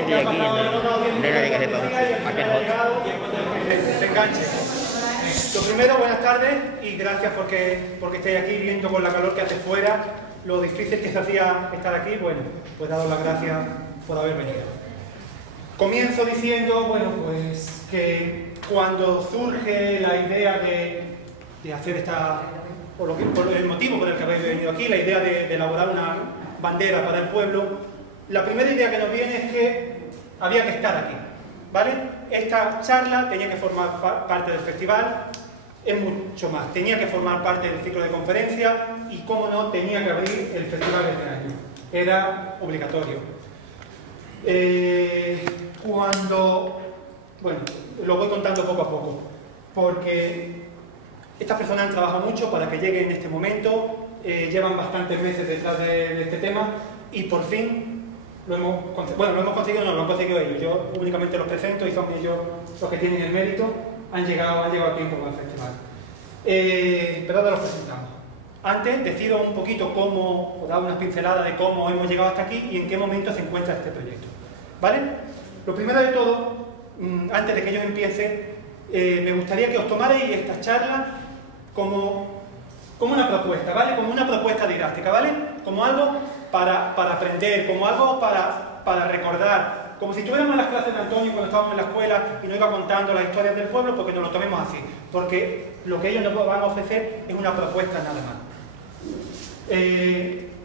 Estoy aquí en Nena de se enganche. Lo primero, buenas tardes y gracias porque estéis aquí viendo con la calor que hace fuera, lo difícil que se hacía estar aquí. Bueno, pues daros las gracias por haber venido. Comienzo diciendo, bueno, pues que cuando surge la idea de hacer esta, por el motivo por el que habéis venido aquí, la idea de elaborar una bandera para el pueblo, la primera idea que nos viene es que había que estar aquí, ¿vale? Esta charla tenía que formar parte del festival, es mucho más, tenía que formar parte del ciclo de conferencias y, cómo no, tenía que abrir el festival este año, era obligatorio. Bueno, lo voy contando poco a poco, porque estas personas han trabajado mucho para que llegue en este momento, llevan bastantes meses detrás de este tema y por fin lo hemos conseguido, no, lo han conseguido ellos. Yo únicamente los presento y son ellos los que tienen el mérito, han llegado a tiempo con el festival. Pero ahora los presentamos. Antes decido un poquito cómo, o dar unas pinceladas de cómo hemos llegado hasta aquí y en qué momento se encuentra este proyecto, ¿vale? Lo primero de todo, antes de que yo empiece, me gustaría que os tomarais esta charla como una propuesta, ¿vale? Como una propuesta didáctica, ¿vale? Como algo para aprender, como algo para recordar, como si estuviéramos en las clases de Antonio cuando estábamos en la escuela y nos iba contando las historias del pueblo, porque nos lo tomemos así, porque lo que ellos nos van a ofrecer es una propuesta nada más.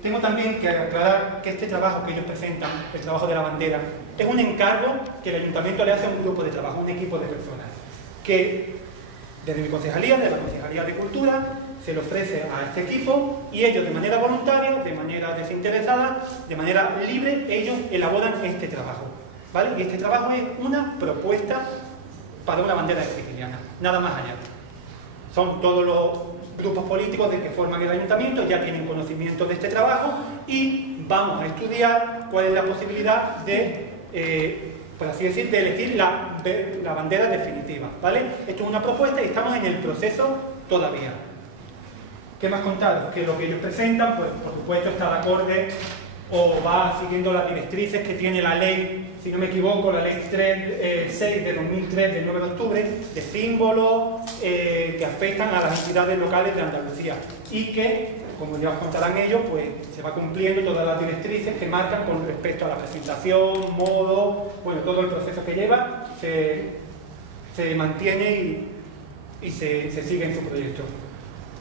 Tengo también que aclarar que este trabajo que ellos presentan, el trabajo de la bandera, es un encargo que el ayuntamiento le hace a un grupo de trabajo, un equipo de personas, que desde mi concejalía, de la Concejalía de Cultura, se le ofrece a este equipo y ellos de manera voluntaria, de manera desinteresada, de manera libre, ellos elaboran este trabajo, ¿vale? Y este trabajo es una propuesta para una bandera siciliana, nada más allá. Son todos los grupos políticos que forman el ayuntamiento, ya tienen conocimiento de este trabajo y vamos a estudiar cuál es la posibilidad de, por así decir, de elegir la bandera definitiva, ¿vale? Esto es una propuesta y estamos en el proceso todavía. ¿Qué más contar? Que lo que ellos presentan, pues por supuesto está de acorde o va siguiendo las directrices que tiene la ley, si no me equivoco, la ley 6 de 2003 del 9 de octubre, de símbolos que afectan a las entidades locales de Andalucía y que, como ya os contarán ellos, pues se va cumpliendo todas las directrices que marcan con respecto a la presentación, modo, bueno, todo el proceso que lleva se mantiene y se sigue en su proyecto.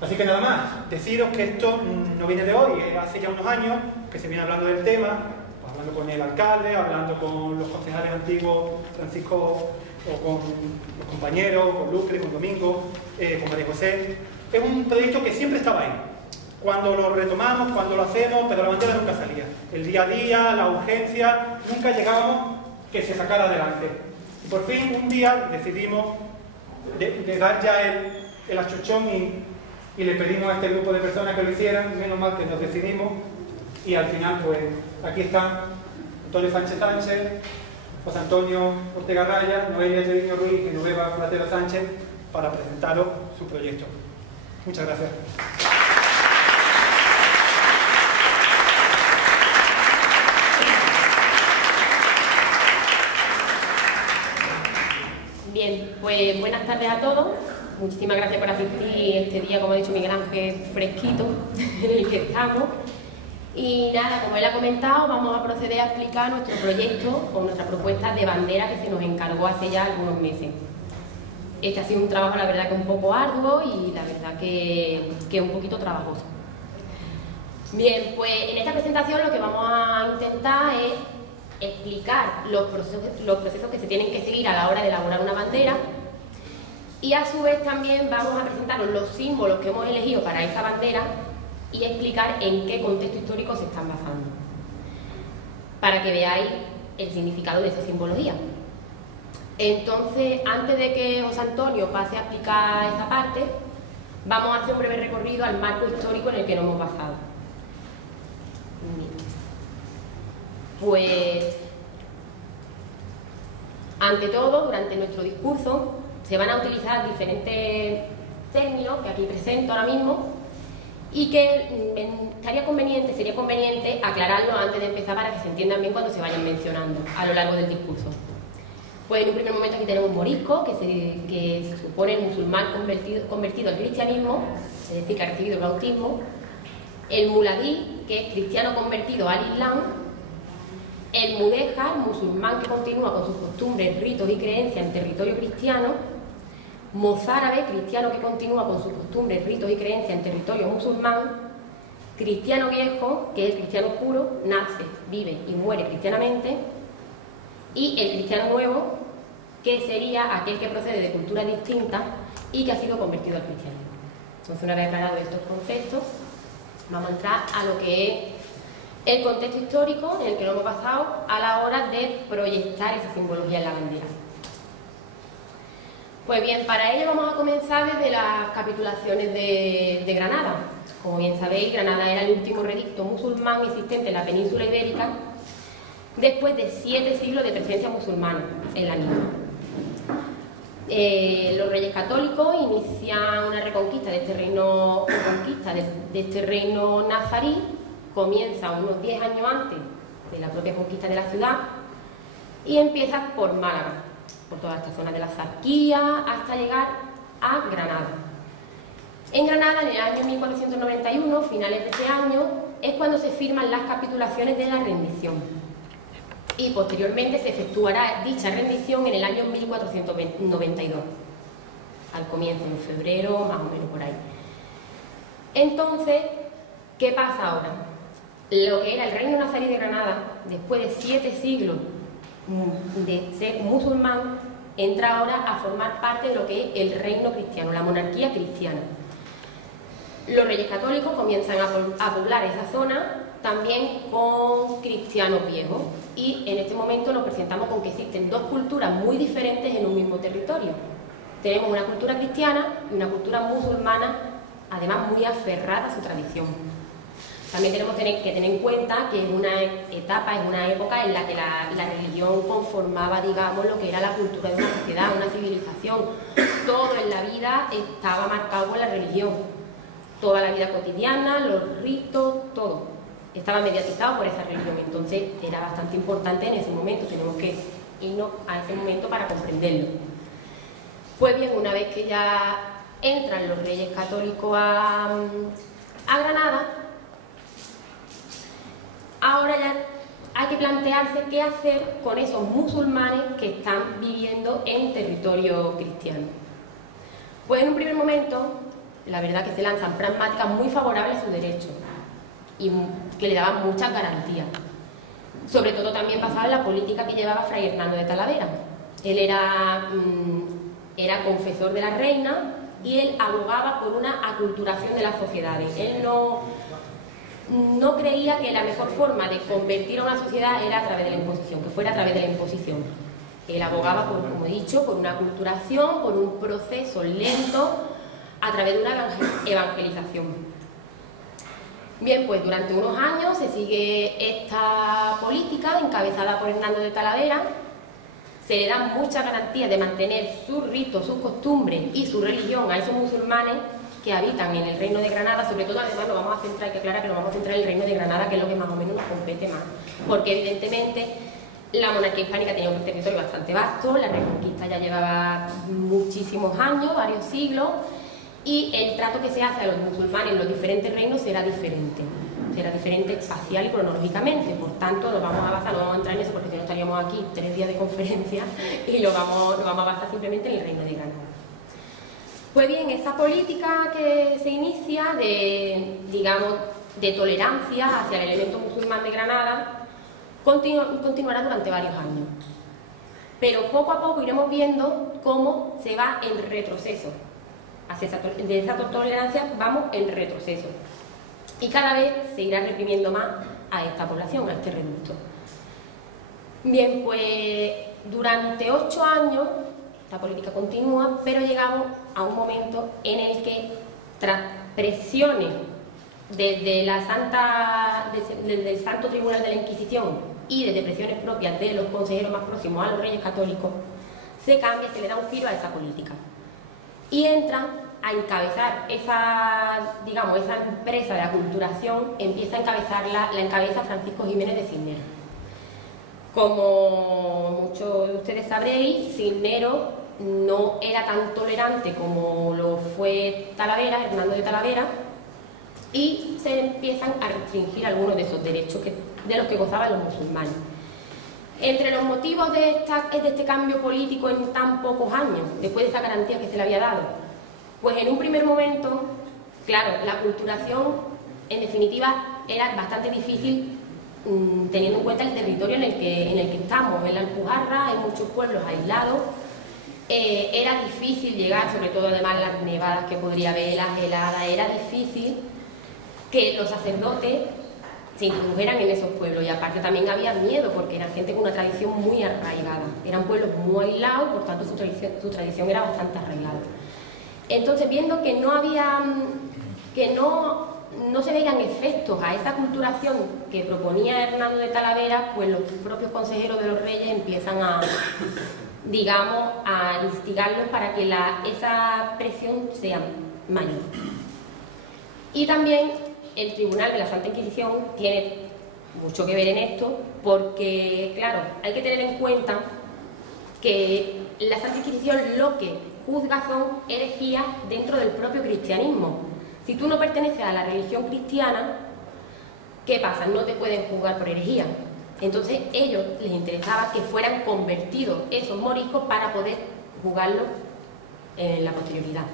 Así que nada más, deciros que esto no viene de hoy, hace ya unos años que se viene hablando del tema, pues hablando con el alcalde, hablando con los concejales antiguos, Francisco, o con los compañeros, con Lucre, con Domingo, con María José. Es un proyecto que siempre estaba ahí. Cuando lo retomamos, cuando lo hacemos, pero la bandera nunca salía. El día a día, la urgencia, nunca llegábamos que se sacara adelante. Y por fin, un día, decidimos de dar ya el achuchón y le pedimos a este grupo de personas que lo hicieran, menos mal que nos decidimos, y al final, pues, aquí están Antonio Sánchez Sánchez, José Antonio Ortega Raya, Noelia Treviño Ruiz y Nueva Platero Sánchez, para presentaros su proyecto. Muchas gracias. Bien, pues buenas tardes a todos. Muchísimas gracias por asistir este día, como ha dicho Miguel Ángel, fresquito en el que estamos. Y nada, como él ha comentado, vamos a proceder a explicar nuestro proyecto o nuestra propuesta de bandera que se nos encargó hace ya algunos meses. Este ha sido un trabajo, la verdad, que un poco arduo y la verdad que un poquito trabajoso. Bien, pues en esta presentación lo que vamos a intentar es explicar los procesos que se tienen que seguir a la hora de elaborar una bandera. Y a su vez también vamos a presentaros los símbolos que hemos elegido para esta bandera y explicar en qué contexto histórico se están basando, para que veáis el significado de esa simbología. Entonces, antes de que José Antonio pase a explicar esa parte, vamos a hacer un breve recorrido al marco histórico en el que nos hemos basado. Pues, ante todo, durante nuestro discurso, se van a utilizar diferentes términos que aquí presento ahora mismo y que sería conveniente aclararlo antes de empezar para que se entiendan bien cuando se vayan mencionando a lo largo del discurso. Pues en un primer momento aquí tenemos un morisco, que se supone el musulmán convertido al cristianismo, es decir, que ha recibido el bautismo, el muladí, que es cristiano convertido al islam, el mudéjar, musulmán que continúa con sus costumbres, ritos y creencias en territorio cristiano, mozárabe, cristiano que continúa con sus costumbres, ritos y creencias en territorio musulmán, cristiano viejo, que es el cristiano puro, nace, vive y muere cristianamente, y el cristiano nuevo, que sería aquel que procede de culturas distintas y que ha sido convertido al cristianismo. Entonces, una vez aclarados estos conceptos, vamos a entrar a lo que es el contexto histórico en el que lo hemos basado a la hora de proyectar esa simbología en la bandera. Pues bien, para ello vamos a comenzar desde las capitulaciones de Granada. Como bien sabéis, Granada era el último reducto musulmán existente en la península ibérica, después de 7 siglos de presencia musulmana en la misma. Los reyes católicos inician una reconquista de este reino nazarí, comienza unos 10 años antes de la propia conquista de la ciudad y empieza por Málaga, por toda esta zona de la Zarquía, hasta llegar a Granada. En Granada, en el año 1491, finales de ese año, es cuando se firman las capitulaciones de la rendición. Y posteriormente se efectuará dicha rendición en el año 1492, al comienzo, en febrero, más o menos por ahí. Entonces, ¿qué pasa ahora? Lo que era el reino nazarí de Granada, después de 7 siglos de ser musulmán, entra ahora a formar parte de lo que es el reino cristiano, la monarquía cristiana. Los reyes católicos comienzan a poblar esa zona también con cristianos viejos, y en este momento nos presentamos con que existen dos culturas muy diferentes en un mismo territorio. Tenemos una cultura cristiana y una cultura musulmana, además muy aferrada a su tradición. También tenemos que tener en cuenta que es una etapa, es una época en la que la religión conformaba, digamos, lo que era la cultura de una sociedad, una civilización. Todo en la vida estaba marcado por la religión. Toda la vida cotidiana, los ritos, todo estaba mediatizado por esa religión. Entonces era bastante importante en ese momento. Tenemos que irnos a ese momento para comprenderlo. Pues bien, una vez que ya entran los reyes católicos a Granada, ahora ya hay que plantearse qué hacer con esos musulmanes que están viviendo en territorio cristiano. Pues en un primer momento, la verdad que se lanzan pragmáticas muy favorables a sus derechos y que le daban muchas garantías. Sobre todo también basada en la política que llevaba Fray Hernando de Talavera. Él era confesor de la reina y él abogaba por una aculturación de las sociedades. Él no creía que la mejor forma de convertir a una sociedad era a través de la imposición, que fuera a través de la imposición. Él abogaba por, como he dicho, por una aculturación, por un proceso lento, a través de una evangelización. Bien, pues durante unos años se sigue esta política encabezada por Hernando de Talavera. Se le dan muchas garantías de mantener sus ritos, sus costumbres y su religión a esos musulmanes que habitan en el reino de Granada. Sobre todo, además, nos vamos a centrar, hay que aclarar que nos vamos a centrar en el reino de Granada, que es lo que más o menos nos compete más, porque evidentemente la monarquía hispánica tenía un territorio bastante vasto, la reconquista ya llevaba muchísimos años, varios siglos, y el trato que se hace a los musulmanes en los diferentes reinos será diferente espacial y cronológicamente. Por tanto, nos vamos a basar, no vamos a entrar en eso porque si no estaríamos aquí 3 días de conferencia, y nos vamos a basar simplemente en el reino de Granada. Pues bien, esa política que se inicia de tolerancia hacia el elemento musulmán de Granada continuará durante varios años. Pero poco a poco iremos viendo cómo se va en retroceso. De esa tolerancia vamos en retroceso. Y cada vez se irá reprimiendo más a esta población, a este reducto. Bien, pues durante 8 años la política continúa, pero llegamos a un momento en el que, tras presiones desde el Santo Tribunal de la Inquisición y desde presiones propias de los consejeros más próximos a los reyes católicos, se cambia, se le da un giro a esa política. Y entra a encabezar esa, digamos, esa empresa de aculturación, empieza a encabezarla, la encabeza Francisco Jiménez de Cisneros. Como muchos de ustedes sabréis, Cisneros no era tan tolerante como lo fue Talavera, Hernando de Talavera, y se empiezan a restringir algunos de esos derechos de los que gozaban los musulmanes. Entre los motivos de este cambio político en tan pocos años, después de esa garantía que se le había dado, pues en un primer momento, claro, la aculturación en definitiva era bastante difícil teniendo en cuenta el territorio en el que estamos. En la Alpujarra hay muchos pueblos aislados, era difícil llegar, sobre todo además las nevadas que podría haber, las heladas, era difícil que los sacerdotes se introdujeran en esos pueblos, y aparte también había miedo porque eran gente con una tradición muy arraigada, eran pueblos muy aislados, por tanto su tradición era bastante arraigada. Entonces, viendo que no había, que no se veían efectos a esa aculturación que proponía Hernando de Talavera, pues los propios consejeros de los reyes empiezan a, digamos, a instigarlos para que esa presión sea mayor. Y también el Tribunal de la Santa Inquisición tiene mucho que ver en esto, porque, claro, hay que tener en cuenta que la Santa Inquisición lo que juzga son herejías dentro del propio cristianismo. Si tú no perteneces a la religión cristiana, ¿qué pasa? No te pueden juzgar por herejía. Entonces, ellos les interesaba que fueran convertidos esos moriscos para poder juzgarlos en la posterioridad.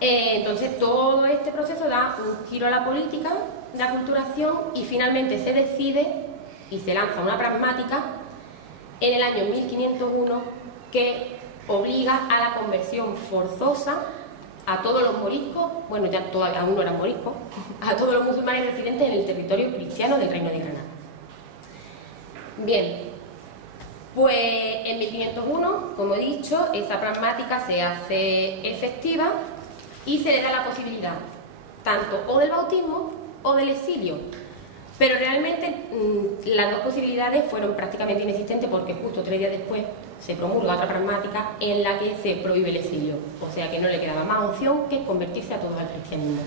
Entonces, todo este proceso da un giro a la política de aculturación y finalmente se decide y se lanza una pragmática en el año 1501 que obliga a la conversión forzosa a todos los moriscos, bueno, ya todavía aún no eran moriscos, a todos los musulmanes residentes en el territorio cristiano del Reino de Granada. Bien, pues en 1501, como he dicho, esa pragmática se hace efectiva y se le da la posibilidad tanto o del bautismo o del exilio. Pero realmente las dos posibilidades fueron prácticamente inexistentes porque justo 3 días después se promulga otra pragmática en la que se prohíbe el exilio. O sea que no le quedaba más opción que convertirse a todos al cristianismo.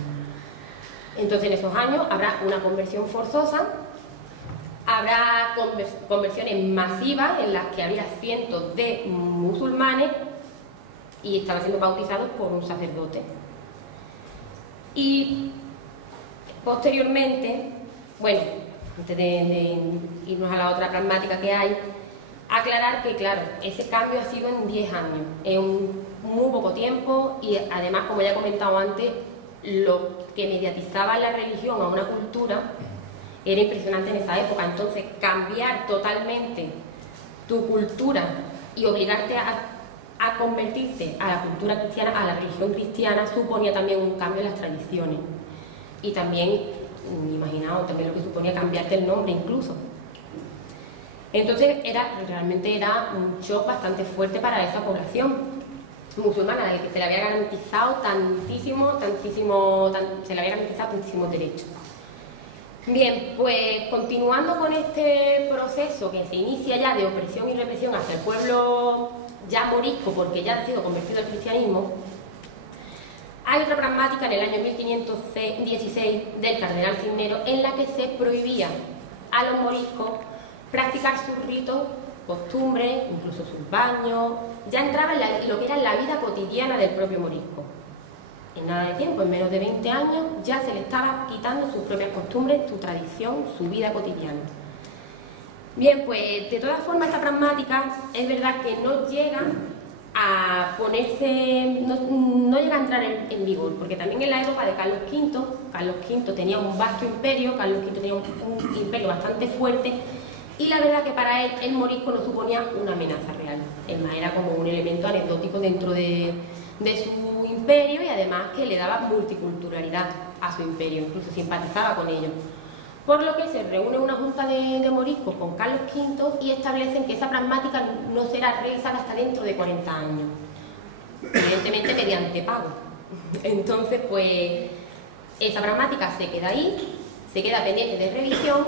Entonces en esos años habrá una conversión forzosa, habrá conversiones masivas en las que habría cientos de musulmanes y estaban siendo bautizados por un sacerdote. Y posteriormente, bueno, antes de irnos a la otra pragmática que hay, aclarar que, claro, ese cambio ha sido en 10 años, en muy poco tiempo y además, como ya he comentado antes, lo que mediatizaba la religión a una cultura era impresionante en esa época. Entonces, cambiar totalmente tu cultura y obligarte a convertirte a la cultura cristiana, a la religión cristiana, suponía también un cambio en las tradiciones. Y también, imaginaos, también lo que suponía cambiarte el nombre incluso. Entonces, realmente era un shock bastante fuerte para esa población musulmana, a la que se le había garantizado tantísimos derechos. Bien, pues continuando con este proceso que se inicia ya de opresión y represión hacia el pueblo ya morisco, porque ya ha sido convertido al cristianismo, hay otra pragmática en el año 1516 del cardenal Cisneros en la que se prohibía a los moriscos practicar sus ritos, costumbres, incluso sus baños. Ya entraba en lo que era la vida cotidiana del propio morisco. En nada de tiempo, en menos de 20 años, ya se le estaba quitando sus propias costumbres, su tradición, su vida cotidiana. Bien, pues de todas formas esta pragmática es verdad que no llega a ponerse, no llega a entrar en vigor, porque también en la época de Carlos V tenía un vasto imperio, Carlos V tenía un imperio bastante fuerte, y la verdad que para él el morisco no suponía una amenaza real, es más, era como un elemento anecdótico dentro de su imperio y además que le daba multiculturalidad a su imperio, incluso simpatizaba con ellos. Por lo que se reúne una junta de moriscos con Carlos V y establecen que esa pragmática no será revisada hasta dentro de 40 años, evidentemente mediante pago. Entonces, pues, esa pragmática se queda ahí, se queda pendiente de revisión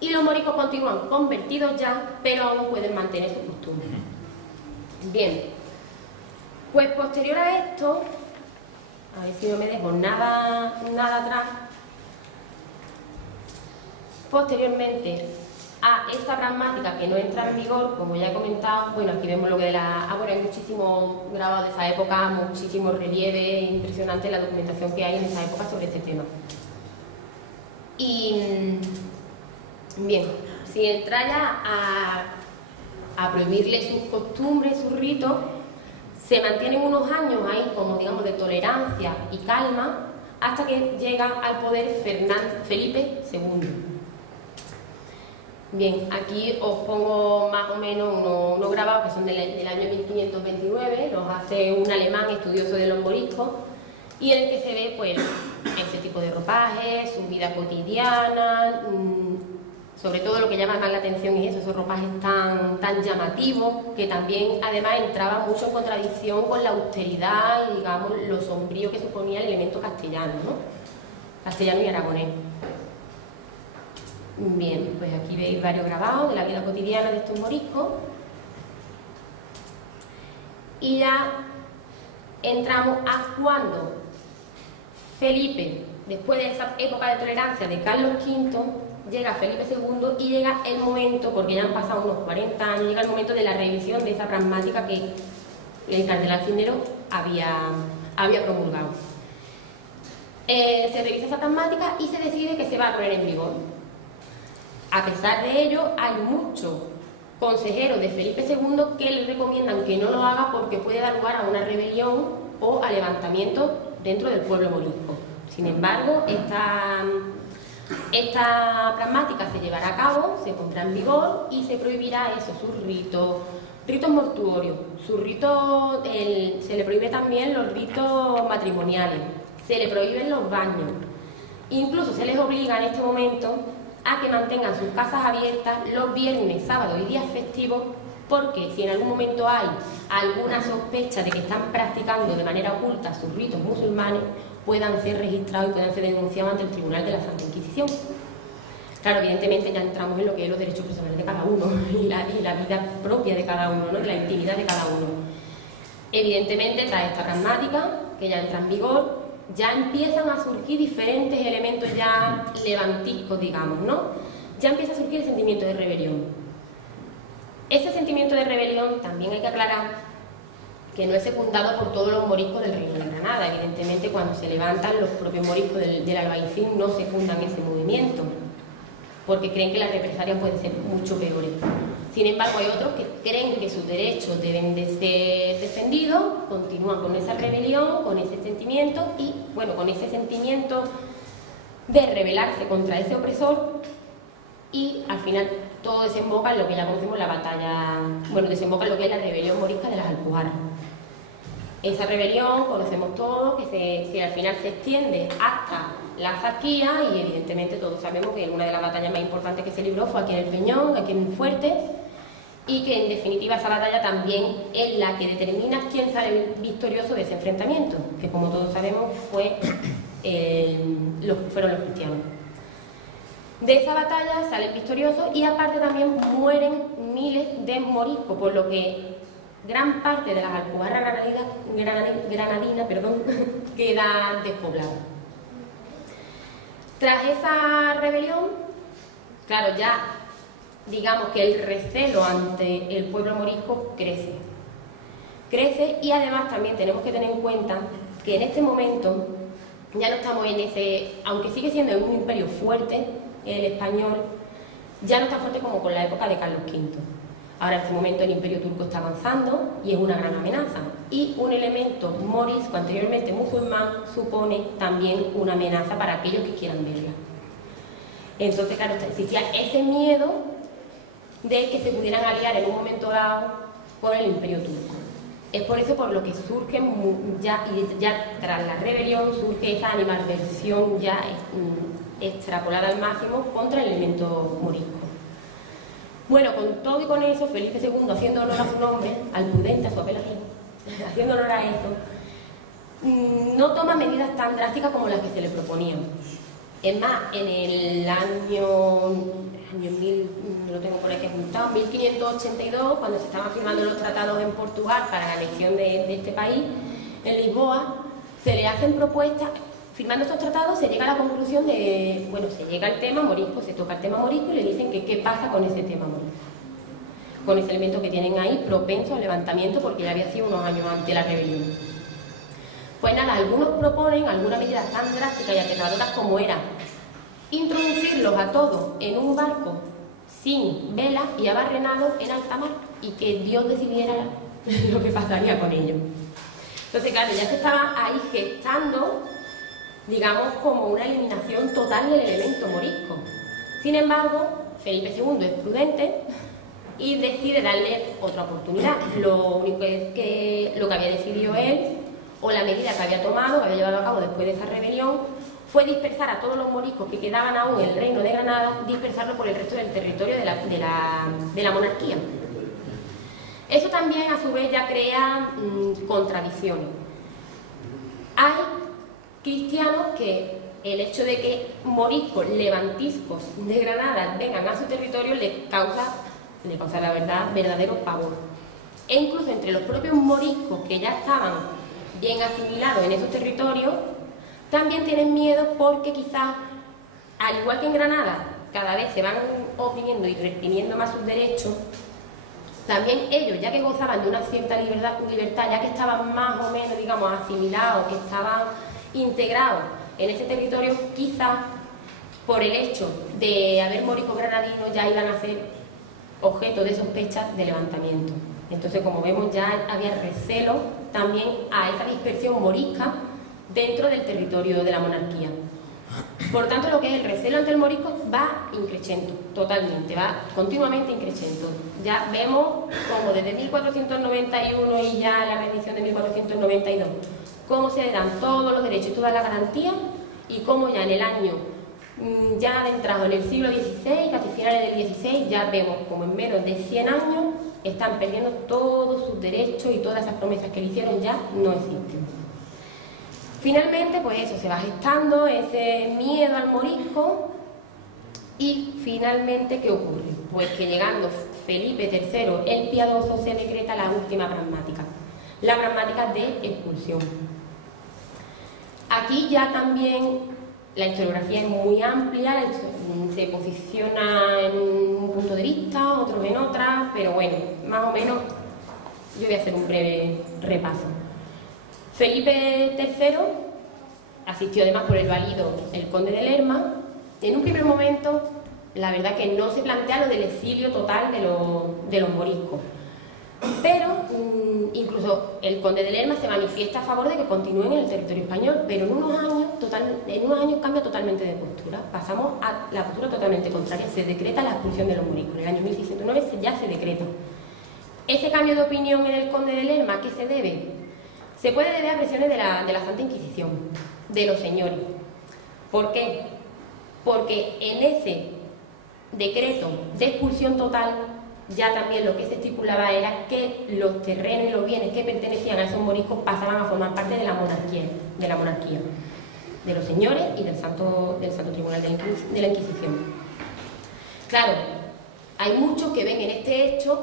y los moriscos continúan convertidos ya, pero aún pueden mantener sus costumbres. Bien, Pues posterior a esto, a ver si no me dejo nada atrás, posteriormente a esta pragmática que no entra en vigor, como ya he comentado, bueno, aquí vemos lo que de la... bueno, hay muchísimos grabados de esa época, muchísimos relieves, impresionante la documentación que hay en esa época sobre este tema. Y bien, si entra ya a prohibirle sus costumbres, sus ritos, se mantienen unos años ahí como digamos de tolerancia y calma hasta que llega al poder Felipe II. Bien, aquí os pongo más o menos unos grabados que son del año 1529, los hace un alemán estudioso de los moriscos y en el que se ve pues ese tipo de ropajes, su vida cotidiana, sobre todo lo que llama más la atención es esos ropajes tan llamativos, que también además entraba mucho en contradicción con la austeridad y digamos lo sombrío que suponía el elemento castellano, ¿no? Castellano y aragonés. Bien, pues aquí veis varios grabados de la vida cotidiana de estos moriscos. Y ya entramos a cuando Felipe, después de esa época de tolerancia de Carlos V, llega Felipe II y llega el momento, porque ya han pasado unos 40 años, llega el momento de la revisión de esa pragmática que el cardenal Cisneros había promulgado. Se revisa esa pragmática y se decide que se va a poner en vigor. A pesar de ello, hay muchos consejeros de Felipe II que le recomiendan que no lo haga porque puede dar lugar a una rebelión o a levantamiento dentro del pueblo morisco. Sin embargo, esta pragmática se llevará a cabo, se pondrá en vigor y se prohibirá eso, sus ritos mortuorios, se le prohíbe también los ritos matrimoniales, se le prohíben los baños, incluso se les obliga en este momento a que mantengan sus casas abiertas los viernes, sábados y días festivos, porque si en algún momento hay alguna sospecha de que están practicando de manera oculta sus ritos musulmanes, puedan ser registrados y puedan ser denunciados ante el Tribunal de la Santa Inquisición. Claro, evidentemente ya entramos en lo que es los derechos personales de cada uno y la vida propia de cada uno, ¿no? Y la intimidad de cada uno. Evidentemente, tras esta pragmática, que ya entra en vigor, ya empiezan a surgir diferentes elementos ya levantiscos, digamos, ¿no? Ya empieza a surgir el sentimiento de rebelión. Ese sentimiento de rebelión también hay que aclarar que no es secundado por todos los moriscos del Reino de Granada. Evidentemente, cuando se levantan, los propios moriscos del Albaicín no secundan ese movimiento, porque creen que las represalias pueden ser mucho peores. Sin embargo, hay otros que creen que sus derechos deben de ser defendidos, continúan con esa rebelión, con ese sentimiento y, bueno, con ese sentimiento de rebelarse contra ese opresor y, al final, todo desemboca en lo que ya conocemos la batalla, bueno, desemboca en lo que es la rebelión morisca de las Alpujarras. Esa rebelión, conocemos todos, que al final se extiende hasta la Azarquía y evidentemente todos sabemos que una de las batallas más importantes que se libró fue aquí en el Peñón, aquí en el Fuerte, y que en definitiva esa batalla también es la que determina quién sale victorioso de ese enfrentamiento, que como todos sabemos fueron los cristianos. De esa batalla salen victoriosos y aparte también mueren miles de moriscos, por lo que gran parte de las Alpujarras granadinas queda despoblada. Tras esa rebelión, claro, ya digamos que el recelo ante el pueblo morisco crece. Crece y además también tenemos que tener en cuenta que en este momento ya no estamos en ese, aunque sigue siendo un imperio fuerte, el español, ya no está fuerte como con la época de Carlos V. Ahora en este momento el imperio turco está avanzando y es una gran amenaza. Y un elemento morisco, anteriormente musulmán, supone también una amenaza para aquellos que quieran verla. Entonces, claro, existía ese miedo de que se pudieran aliar en un momento dado con el imperio turco. Es por eso por lo que surge, ya tras la rebelión, surge esa animadversión ya extrapolada al máximo contra el elemento morisco. Bueno, con todo y con eso, Felipe II, haciendo honor a su nombre, al prudente, a su apelación, haciendo honor a eso, no toma medidas tan drásticas como las que se le proponían. Es más, en el año lo tengo por aquí apuntado, 1582, cuando se estaban firmando los tratados en Portugal para la anexión de este país, en Lisboa, se le hacen propuestas. Firmando estos tratados se llega a la conclusión de, bueno, se llega al tema morisco, se toca el tema morisco y le dicen que qué pasa con ese tema morisco, con ese elemento que tienen ahí propenso al levantamiento porque ya había sido unos años antes de la rebelión. Pues nada, algunos proponen algunas medidas tan drásticas y aterradoras como era introducirlos a todos en un barco sin velas y abarrenados en alta mar y que Dios decidiera lo que pasaría con ellos. Entonces, claro, ya se estaba ahí gestando, digamos, como una eliminación total del elemento morisco. Sin embargo, Felipe II es prudente y decide darle otra oportunidad. Lo único es que lo que había decidido él, o la medida que había tomado, que había llevado a cabo después de esa rebelión, fue dispersar a todos los moriscos que quedaban aún en el Reino de Granada, dispersarlos por el resto del territorio de la monarquía. Eso también, a su vez, ya crea contradicciones. Hay cristianos que el hecho de que moriscos levantiscos de Granada vengan a su territorio le causa la verdad verdadero pavor. E incluso entre los propios moriscos que ya estaban bien asimilados en esos territorios, también tienen miedo porque quizás, al igual que en Granada, cada vez se van oprimiendo y reprimiendo más sus derechos, también ellos, ya que gozaban de una cierta libertad, ya que estaban más o menos, digamos, asimilados, que estaban integrados en ese territorio, quizás por el hecho de haber moriscos granadinos ya iban a ser objeto de sospechas de levantamiento. Entonces, como vemos, ya había recelo también a esa dispersión morisca dentro del territorio de la monarquía. Por tanto, lo que es el recelo ante el morisco va increciendo totalmente, va continuamente increciendo. Ya vemos como desde 1491 y ya la rendición de 1492, cómo se le dan todos los derechos y todas las garantías, y cómo ya en el año, ya adentrado en el siglo XVI, casi finales del XVI, ya vemos como en menos de 100 años están perdiendo todos sus derechos y todas esas promesas que le hicieron ya no existen. Finalmente, pues eso, se va gestando ese miedo al morisco y finalmente, ¿qué ocurre? Pues que llegando Felipe III el Piadoso se decreta la última pragmática, la pragmática de expulsión. Aquí ya también la historiografía es muy amplia, se posiciona en un punto de vista, otros en otra, pero bueno, más o menos yo voy a hacer un breve repaso. Felipe III asistió además por el válido el conde de Lerma. En un primer momento, la verdad que no se plantea lo del exilio total de los moriscos, pero incluso el conde de Lerma se manifiesta a favor de que continúen en el territorio español, pero en unos años cambia totalmente de postura, pasamos a la postura totalmente contraria, se decreta la expulsión de los moriscos. En el año 1609 ya se decreta. Ese cambio de opinión en el conde de Lerma, ¿a qué se debe? Se puede deber a presiones de la Santa Inquisición, de los señores. ¿Por qué? Porque en ese decreto de expulsión total ya también lo que se estipulaba era que los terrenos y los bienes que pertenecían a esos moriscos pasaban a formar parte de la monarquía, de los señores y del Santo Tribunal de la Inquisición. Claro, hay muchos que ven en este hecho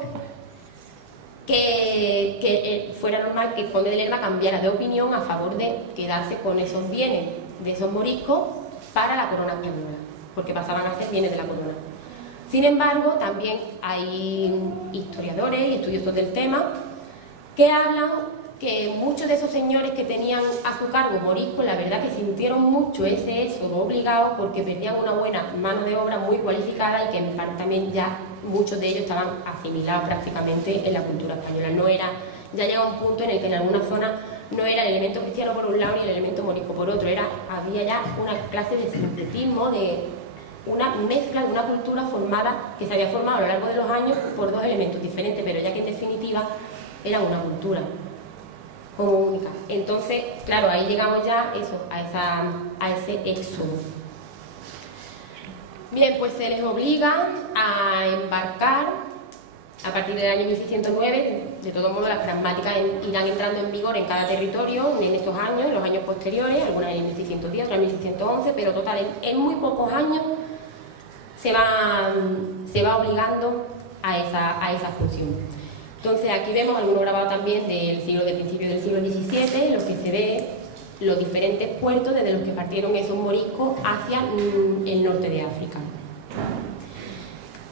que fuera normal que el conde de Lerma cambiara de opinión a favor de quedarse con esos bienes de esos moriscos para la corona española, porque pasaban a ser bienes de la corona. Sin embargo, también hay historiadores y estudiosos del tema que hablan que muchos de esos señores que tenían a su cargo moriscos, la verdad que sintieron mucho ese éxodo obligado porque perdían una buena mano de obra muy cualificada y que en parte también ya muchos de ellos estaban asimilados prácticamente en la cultura española. Ya llega un punto en el que en alguna zona no era el elemento cristiano por un lado y el elemento morisco por otro, había ya una clase de sincretismo, de una mezcla de una cultura formada, que se había formado a lo largo de los años por dos elementos diferentes, pero ya que en definitiva era una cultura como única. Entonces, claro, ahí llegamos ya a ese éxodo. Bien, pues se les obliga a embarcar a partir del año 1609. De todos modos, las pragmáticas irán entrando en vigor en cada territorio en estos años, en los años posteriores, algunas en 1610, otras en 1611, pero total, en muy pocos años se va obligando a esa expulsión. Entonces aquí vemos algunos grabados también del principio del siglo XVII, en los que se ve los diferentes puertos desde los que partieron esos moriscos hacia el norte de África.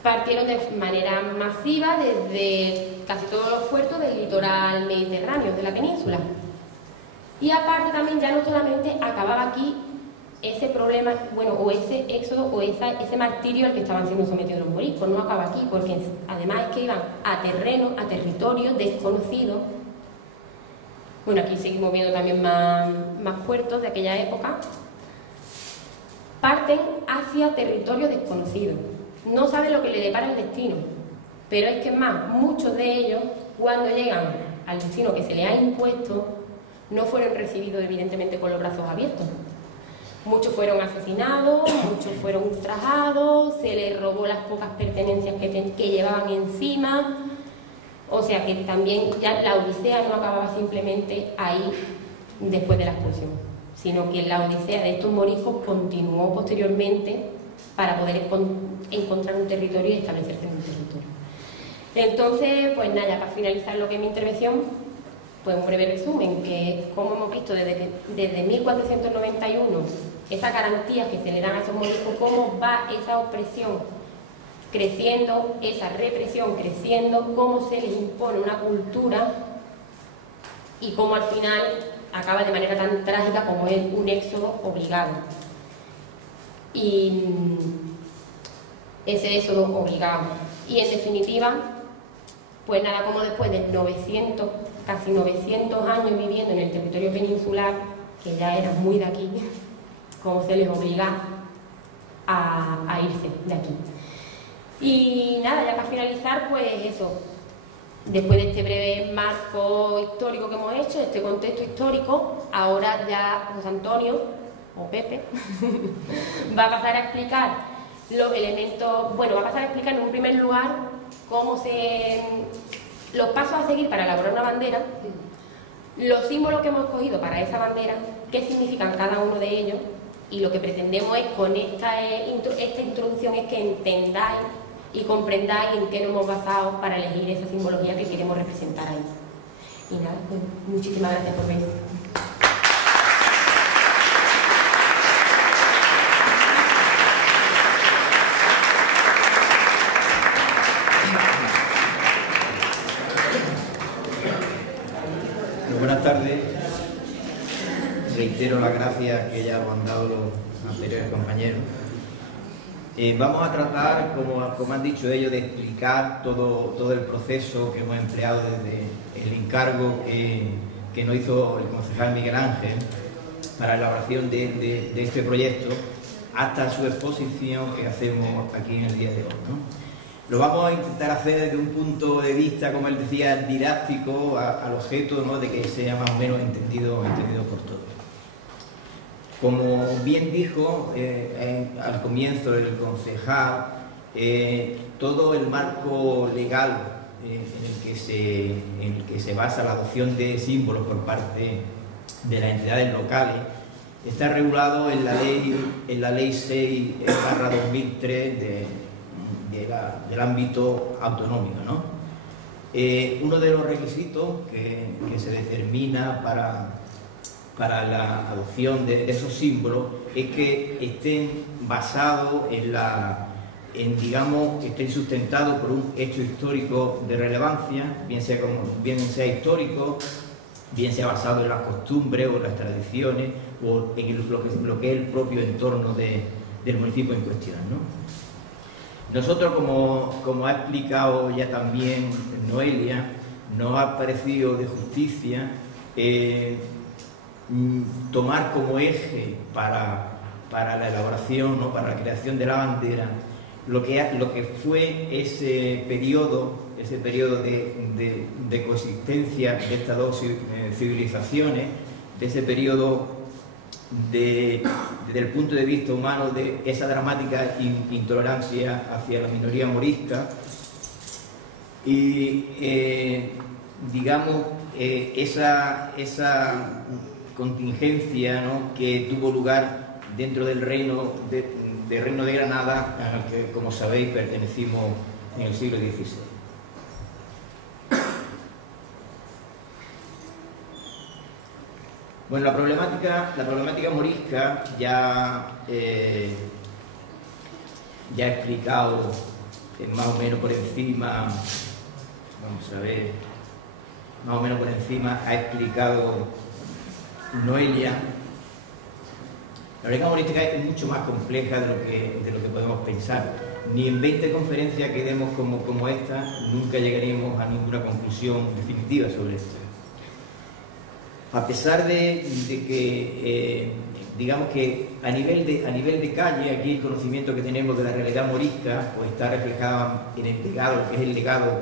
Partieron de manera masiva desde casi todos los puertos del litoral mediterráneo de la península. Y aparte también ya no solamente acababa aquí ese problema, bueno, o ese éxodo o ese martirio al que estaban siendo sometidos los moriscos, no acaba aquí, porque además es que iban a terrenos, a territorios desconocidos. Bueno, aquí seguimos viendo también más puertos de aquella época. Parten hacia territorios desconocidos. No saben lo que le depara el destino, pero es que más, muchos de ellos, cuando llegan al destino que se les ha impuesto, no fueron recibidos evidentemente con los brazos abiertos. Muchos fueron asesinados, muchos fueron ultrajados, se les robó las pocas pertenencias que llevaban encima. O sea que también ya la odisea no acababa simplemente ahí después de la expulsión, sino que la odisea de estos moriscos continuó posteriormente para poder encontrar un territorio y establecerse en un territorio. Entonces, pues nada, para finalizar lo que es mi intervención, pues un breve resumen, que como hemos visto desde 1491, esas garantías que se le dan a esos moriscos, cómo va esa opresión creciendo, esa represión creciendo, cómo se les impone una cultura y cómo al final acaba de manera tan trágica como es un éxodo obligado. Y ese éxodo obligado. Y en definitiva, pues nada, como después de casi 900 años viviendo en el territorio peninsular, que ya era muy de aquí, como se les obliga a irse de aquí. Y nada, ya para finalizar, pues eso, después de este breve marco histórico que hemos hecho, este contexto histórico, ahora ya José Antonio, o Pepe, va a pasar a explicar los elementos, bueno, va a pasar a explicar en un primer lugar los pasos a seguir para elaborar una bandera, los símbolos que hemos escogido para esa bandera, qué significan cada uno de ellos, y lo que pretendemos es con esta introducción es que entendáis y comprendáis en qué nos hemos basado para elegir esa simbología que queremos representar ahí. Y nada, pues muchísimas gracias por venir. Buenas tardes. Reitero las gracias que ya han dado los anteriores compañeros. Vamos a tratar, como han dicho ellos, de explicar todo el proceso que hemos empleado desde el encargo que nos hizo el concejal Miguel Ángel para la elaboración de este proyecto hasta su exposición que hacemos aquí en el día de hoy, ¿no? Lo vamos a intentar hacer desde un punto de vista, como él decía, didáctico al objeto, ¿no?, de que sea más o menos entendido por todos. Como bien dijo al comienzo el concejal, todo el marco legal en el que se basa la adopción de símbolos por parte de las entidades locales está regulado en la ley 6/2003 del ámbito autonómico, ¿no? Uno de los requisitos que se determina para la adopción de esos símbolos es que estén basados digamos, que estén sustentados por un hecho histórico de relevancia, bien sea histórico, bien sea basado en las costumbres o las tradiciones o en lo que es el propio entorno del municipio en cuestión, ¿no? Nosotros, como ha explicado ya también Noelia, nos ha parecido de justicia tomar como eje para la elaboración, ¿no?, para la creación de la bandera, lo que fue ese periodo de coexistencia de estas dos civilizaciones, de ese periodo desde el punto de vista humano, de esa dramática intolerancia hacia la minoría morista y digamos esa contingencia, ¿no?, que tuvo lugar dentro del reino del Reino de Granada, al que, como sabéis, pertenecimos en el siglo XVI. Bueno, la problemática morisca ya he explicado más o menos por encima, vamos a ver, más o menos por encima ha explicado Noelia. La problemática morística es mucho más compleja de lo que podemos pensar. Ni en 20 conferencias que demos como esta, nunca llegaremos a ninguna conclusión definitiva sobre esto. A pesar de que, digamos que a nivel de calle, aquí el conocimiento que tenemos de la realidad morisca pues está reflejado en el legado, que es el legado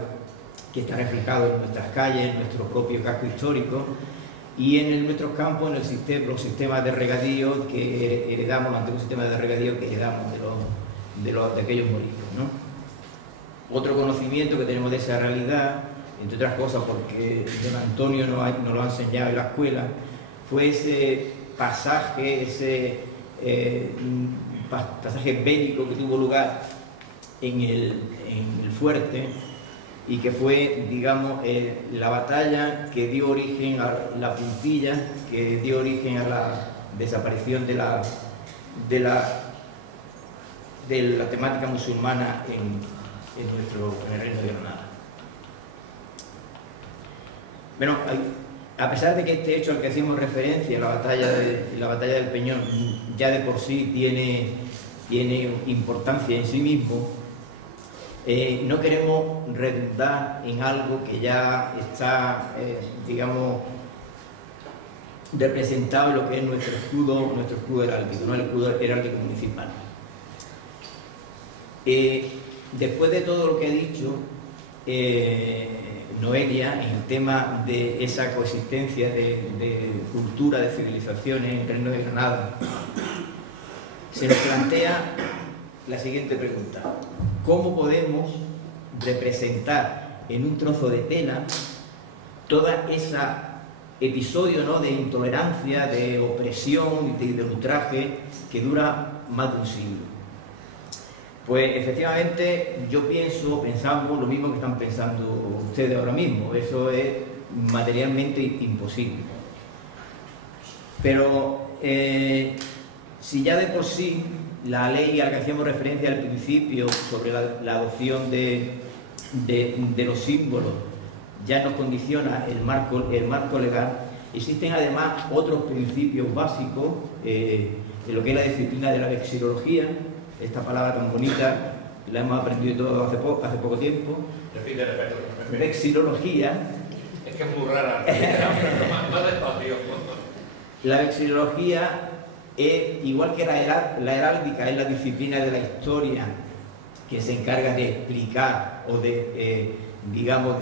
que está reflejado en nuestras calles, en nuestro propio casco histórico y en nuestros campos, en los sistemas de regadío que heredamos, los antiguos sistemas de regadío que heredamos de aquellos moriscos, ¿no? Otro conocimiento que tenemos de esa realidad, entre otras cosas porque don Antonio nos lo ha enseñado en la escuela, fue ese pasaje, pasaje bélico que tuvo lugar en el fuerte y que fue, digamos, la batalla que dio origen a la puntilla, que dio origen a la desaparición de la temática musulmana en el Reino de Granada. Bueno, a pesar de que este hecho al que hacemos referencia, la batalla del Peñón, ya de por sí tiene importancia en sí mismo, no queremos redundar en algo que ya está, digamos, representado en lo que es nuestro escudo heráldico, ¿no? El escudo heráldico municipal. Después de todo lo que ha dicho Noelia en el tema de esa coexistencia de cultura, de civilizaciones en el Reino de Granada, se nos plantea la siguiente pregunta: ¿cómo podemos representar en un trozo de tela todo ese episodio, ¿no?, de intolerancia, de opresión, de ultraje que dura más de un siglo? Pues efectivamente pensamos lo mismo que están pensando ustedes ahora mismo. Eso es materialmente imposible. Pero si ya de por sí la ley a la que hacíamos referencia al principio sobre la adopción de los símbolos ya nos condiciona el marco legal, existen además otros principios básicos en lo que es la disciplina de la vexilología. Esta palabra tan bonita la hemos aprendido todos hace poco tiempo. Vexilología. Es que es muy rara. Más despacio. La vexilología es, igual que la heráldica, es la disciplina de la historia que se encarga de explicar o de, digamos,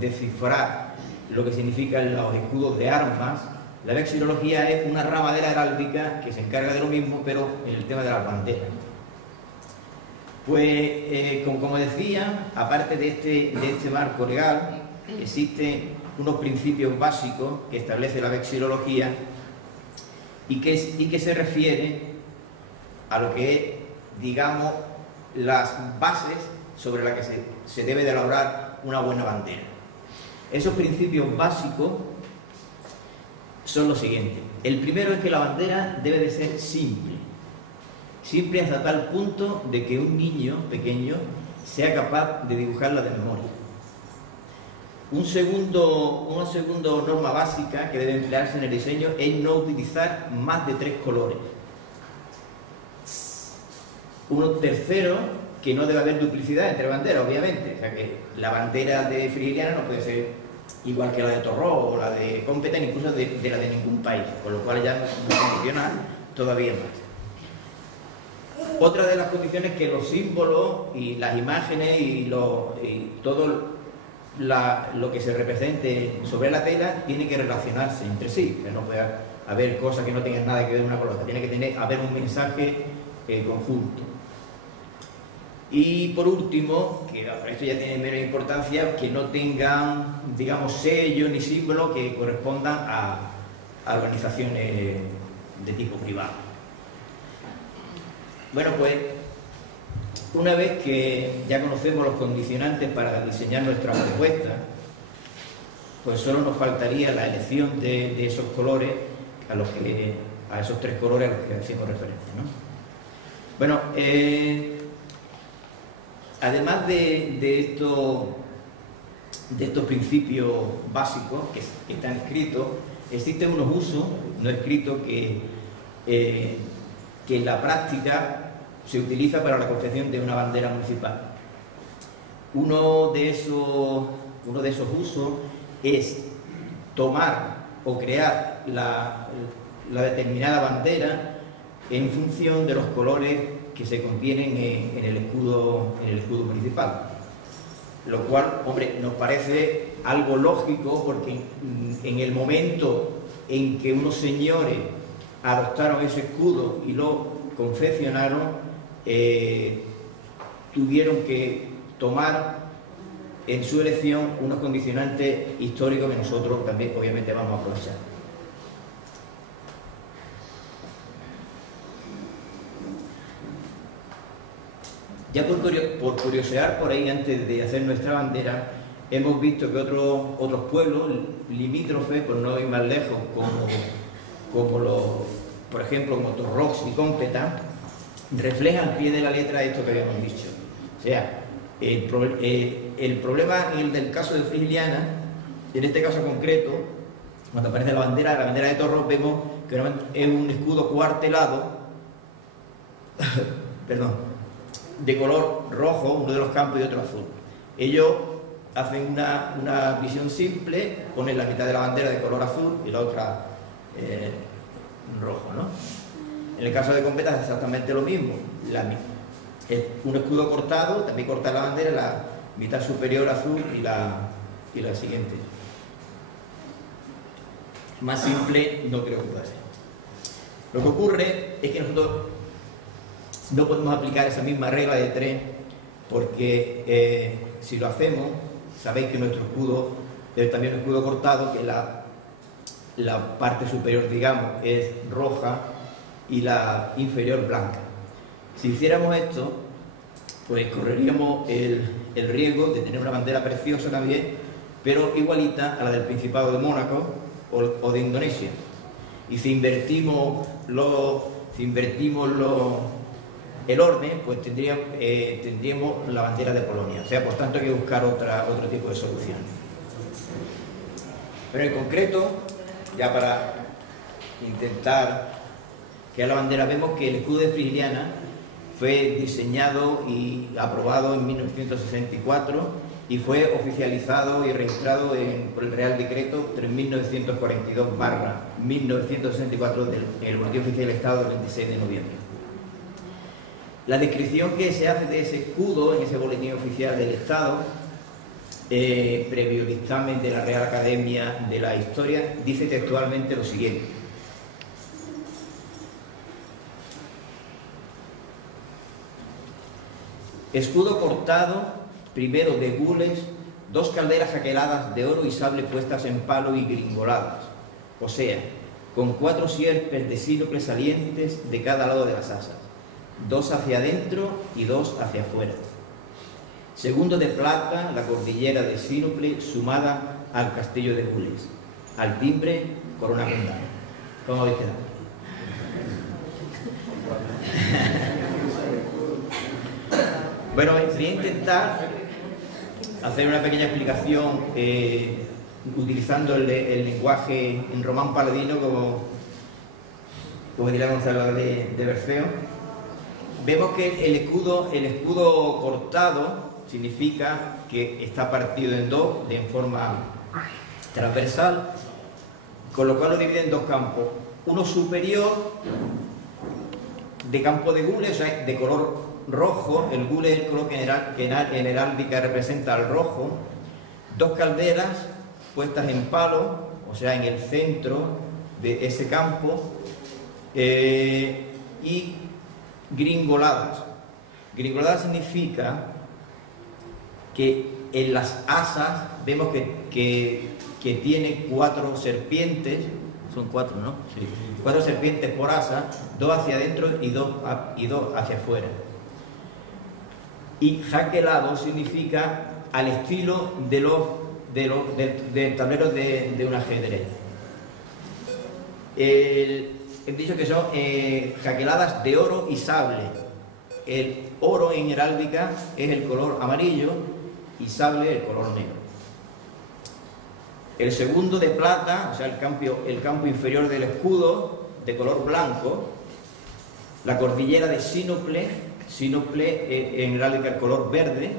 descifrar lo que significan los escudos de armas. La vexilología es una rama de la heráldica que se encarga de lo mismo, pero en el tema de las banderas. Pues, como decía, aparte de este marco legal, existen unos principios básicos que establece la vexilología y que se refiere a lo que es, digamos, las bases sobre las que se debe de elaborar una buena bandera. Esos principios básicos son los siguientes. El primero es que la bandera debe de ser simple hasta tal punto de que un niño pequeño sea capaz de dibujarla de memoria. Una segunda norma básica que debe emplearse en el diseño es no utilizar más de 3 colores. Uno tercero, que no debe haber duplicidad entre banderas, obviamente. O sea que la bandera de Frigiliana no puede ser igual que la de Torró o la de Competen, incluso de la de ningún país, con lo cual ya nos condiciona todavía más. Otra de las condiciones es que los símbolos y las imágenes y todo lo que se represente sobre la tela tiene que relacionarse entre sí, que no puede haber cosas que no tengan nada que ver una con la otra, tiene que haber un mensaje conjunto. Y por último, que esto ya tiene menos importancia, que no tengan, digamos, sellos ni símbolos que correspondan a organizaciones de tipo privado. Bueno, pues una vez que ya conocemos los condicionantes para diseñar nuestra propuesta, pues solo nos faltaría la elección de esos colores a esos 3 colores a los que hacemos referencia, ¿no? Bueno, además de estos principios básicos que están escritos, existen unos usos no escritos que en la práctica se utiliza para la confección de una bandera municipal. Uno de esos usos es tomar o crear la determinada bandera en función de los colores que se contienen en el escudo municipal. Lo cual, hombre, nos parece algo lógico, porque en el momento en que unos señores adoptaron ese escudo y lo confeccionaron, tuvieron que tomar en su elección unos condicionantes históricos que nosotros también obviamente vamos a aprovechar. Ya por curiosear por ahí, antes de hacer nuestra bandera, hemos visto que otros pueblos limítrofes, por no ir más lejos, por ejemplo, como Torrox y Cómpeta, reflejan al pie de la letra esto que habíamos dicho. O sea, el problema del caso de Frigiliana, en este caso concreto, cuando aparece la bandera de Torrox, vemos que es un escudo cuartelado, perdón, de color rojo, uno de los campos y otro azul. Ellos hacen una visión simple, ponen la mitad de la bandera de color azul y la otra rojo, ¿no? En el caso de Cómpeta es exactamente lo mismo. Es un escudo cortado, también corta la bandera, la mitad superior azul y la siguiente. Más simple no creo que pueda ser. Lo que ocurre es que nosotros no podemos aplicar esa misma regla de 3, porque si lo hacemos, sabéis que nuestro escudo es también un escudo cortado, que la parte superior, digamos, es roja y la inferior blanca. Si hiciéramos esto, pues correríamos el riesgo de tener una bandera preciosa también, pero igualita a la del Principado de Mónaco o de Indonesia. Y si invertimos el orden, pues tendríamos la bandera de Polonia. O sea, por tanto hay que buscar otro tipo de solución. Pero en concreto, ya para intentar crear la bandera, vemos que el escudo de Frigiliana fue diseñado y aprobado en 1964 y fue oficializado y registrado por el Real Decreto 3942/1964 del Boletín Oficial del Estado del 26 de noviembre. La descripción que se hace de ese escudo en ese Boletín Oficial del Estado, previo dictamen de la Real Academia de la Historia, dice textualmente lo siguiente: escudo cortado, primero de gules, 2 calderas aqueladas de oro y sable puestas en palo y gringoladas, o sea, con 4 sierpes de sínople salientes de cada lado de las asas, 2 hacia adentro y 2 hacia afuera. Segundo de plata, la cordillera de sínople sumada al castillo de gules. Al timbre, corona condal. ¿Cómo habéis quedado? Bueno, voy a intentar hacer una pequeña explicación utilizando el lenguaje en román paladino, como diría Gonzalo de Berceo. Vemos que el escudo cortado significa que está partido en dos en forma transversal, con lo cual lo divide en 2 campos. Uno superior, de campo de gules, o sea, de color rojo. El gules es el color que en heráldica representa al rojo. 2 calderas puestas en palo, o sea, en el centro de ese campo, y gringoladas. Gringoladas significa que en las asas vemos que tiene 4 serpientes son 4, ¿no? Sí. 4 serpientes por asa, 2 hacia adentro y dos hacia afuera. Y jaquelado significa al estilo de tableros de un ajedrez. He dicho que son jaqueladas de oro y sable. El oro en heráldica es el color amarillo y sable el color negro. El segundo de plata, o sea, el campo inferior del escudo, de color blanco. La cordillera de Sinople en heráldica el color verde,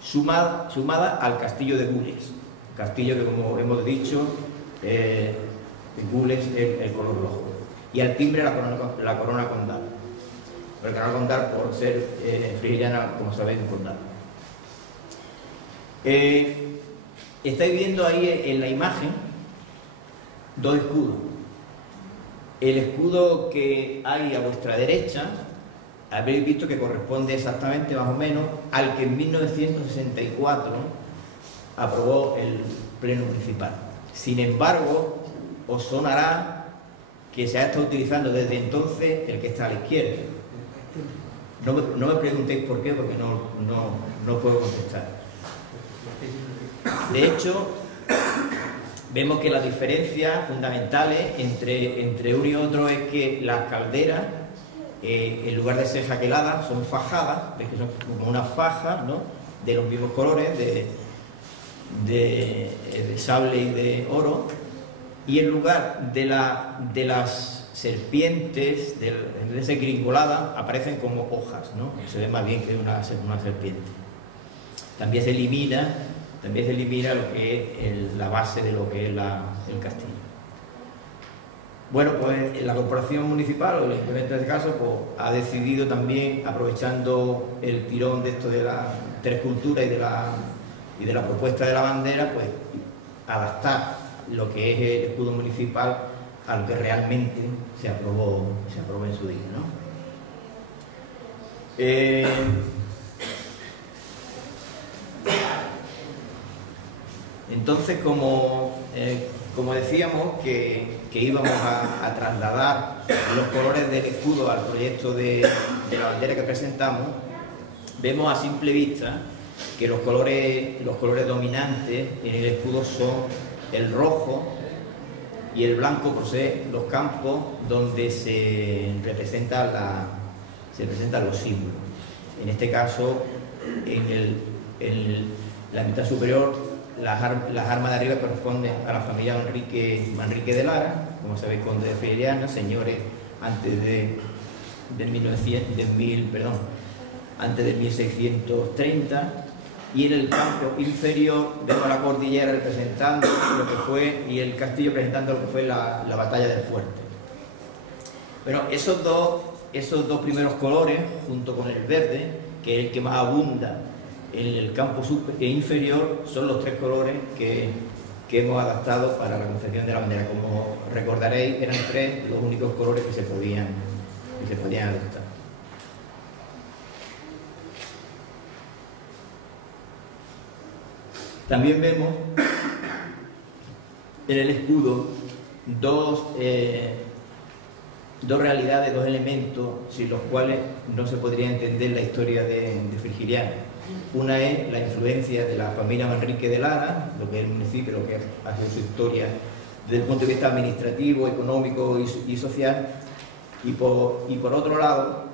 sumada al castillo de Gules. Castillo que, como hemos dicho, Gules es el color rojo. Y al timbre la corona condal. La corona condal, por ser frigiliana, como sabéis, un condal. Estáis viendo ahí en la imagen 2 escudos. El escudo que hay a vuestra derecha, habréis visto que corresponde exactamente, más o menos, al que en 1964 aprobó el Pleno Municipal. Sin embargo, os sonará que se ha estado utilizando desde entonces el que está a la izquierda. No me preguntéis por qué, porque no puedo contestar. De hecho, vemos que las diferencias fundamentales entre uno y otro es que las calderas, en lugar de ser jaqueladas, son fajadas, ves que son como unas fajas, ¿no?, de los mismos colores, de sable y de oro, y en lugar de las serpientes, de esa gringolada, aparecen como hojas, ¿no? Se ve más bien que una serpiente. También se elimina lo que es la base de lo que es el castillo. Bueno, pues la corporación municipal, o el ayuntamiento en este caso, pues, ha decidido también, aprovechando el tirón de esto de la escultura y de la propuesta de la bandera, pues adaptar lo que es el escudo municipal a lo que realmente se aprobó en su día, ¿no? Entonces, como decíamos que íbamos a trasladar los colores del escudo al proyecto de la bandera que presentamos, vemos a simple vista que los colores dominantes en el escudo son el rojo y el blanco, por ser los campos donde se representan los símbolos. En este caso, en la mitad superior, las armas de arriba corresponden a la familia Manrique de Lara, como sabéis, conde de Frigiliana, señores antes antes de 1630, y en el campo inferior vemos la cordillera representando lo que fue, y el castillo representando lo que fue la batalla del Fuerte. Bueno, esos dos primeros colores, junto con el verde, que es el que más abunda en el campo inferior, son los 3 colores que hemos adaptado para la concepción de la bandera. Como recordaréis, eran 3 los únicos colores que se podían adoptar. También vemos en el escudo dos realidades, 2 elementos sin los cuales no se podría entender la historia de Frigiliana. Una es la influencia de la familia Manrique de Lara, lo que es el municipio, lo que ha sido su historia desde el punto de vista administrativo, económico y social, y por otro lado,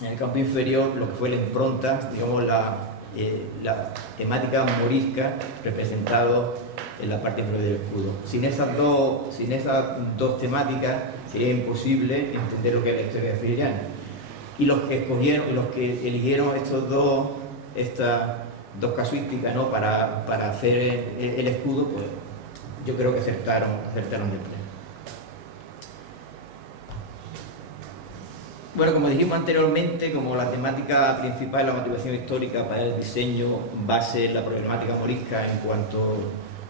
en el campo inferior, lo que fue la impronta, digamos, la temática morisca representado en la parte inferior del escudo. Sin esas dos temáticas sería imposible entender lo que es la historia de Frigiliana. Y los que eligieron estas dos casuísticas, ¿no?, para hacer el escudo, pues yo creo que acertaron de pleno. Bueno, como dijimos anteriormente, como la temática principal, la motivación histórica para el diseño va a ser la problemática morisca en cuanto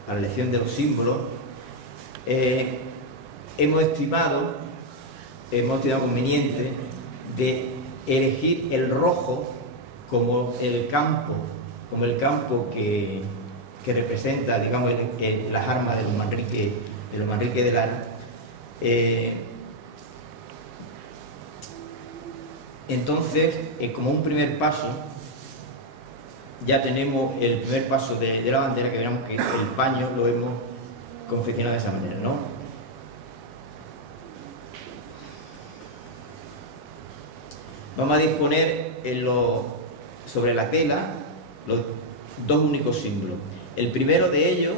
a la elección de los símbolos, hemos estimado conveniente de elegir el rojo como el campo que representa, digamos, las armas de los Manrique de los Manrique de Lara. Entonces, como un primer paso, ya tenemos el primer paso de la bandera, que veremos que el paño lo hemos confeccionado de esa manera, ¿no? Vamos a disponer sobre la tela los dos únicos símbolos. El primero de ellos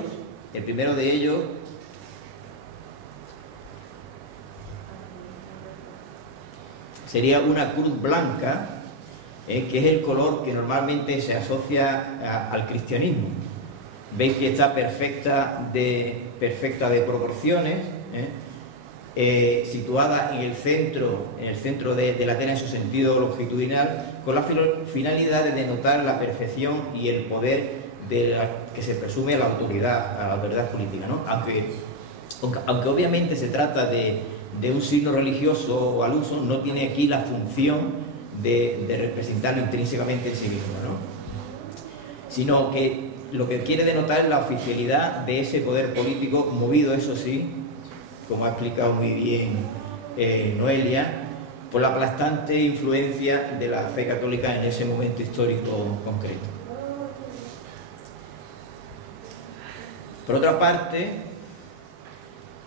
sería una cruz blanca, que es el color que normalmente se asocia al cristianismo. Veis que está perfecta de proporciones, situada en el centro de la tela en su sentido longitudinal, con la finalidad de denotar la perfección y el poder que se presume a la autoridad política, ¿no? Aunque obviamente se trata de un signo religioso al uso, no tiene aquí la función de representarlo intrínsecamente en sí mismo, ¿no? Sino que lo que quiere denotar es la oficialidad de ese poder político, movido, eso sí, como ha explicado muy bien Noelia, por la aplastante influencia de la fe católica en ese momento histórico concreto. Por otra parte,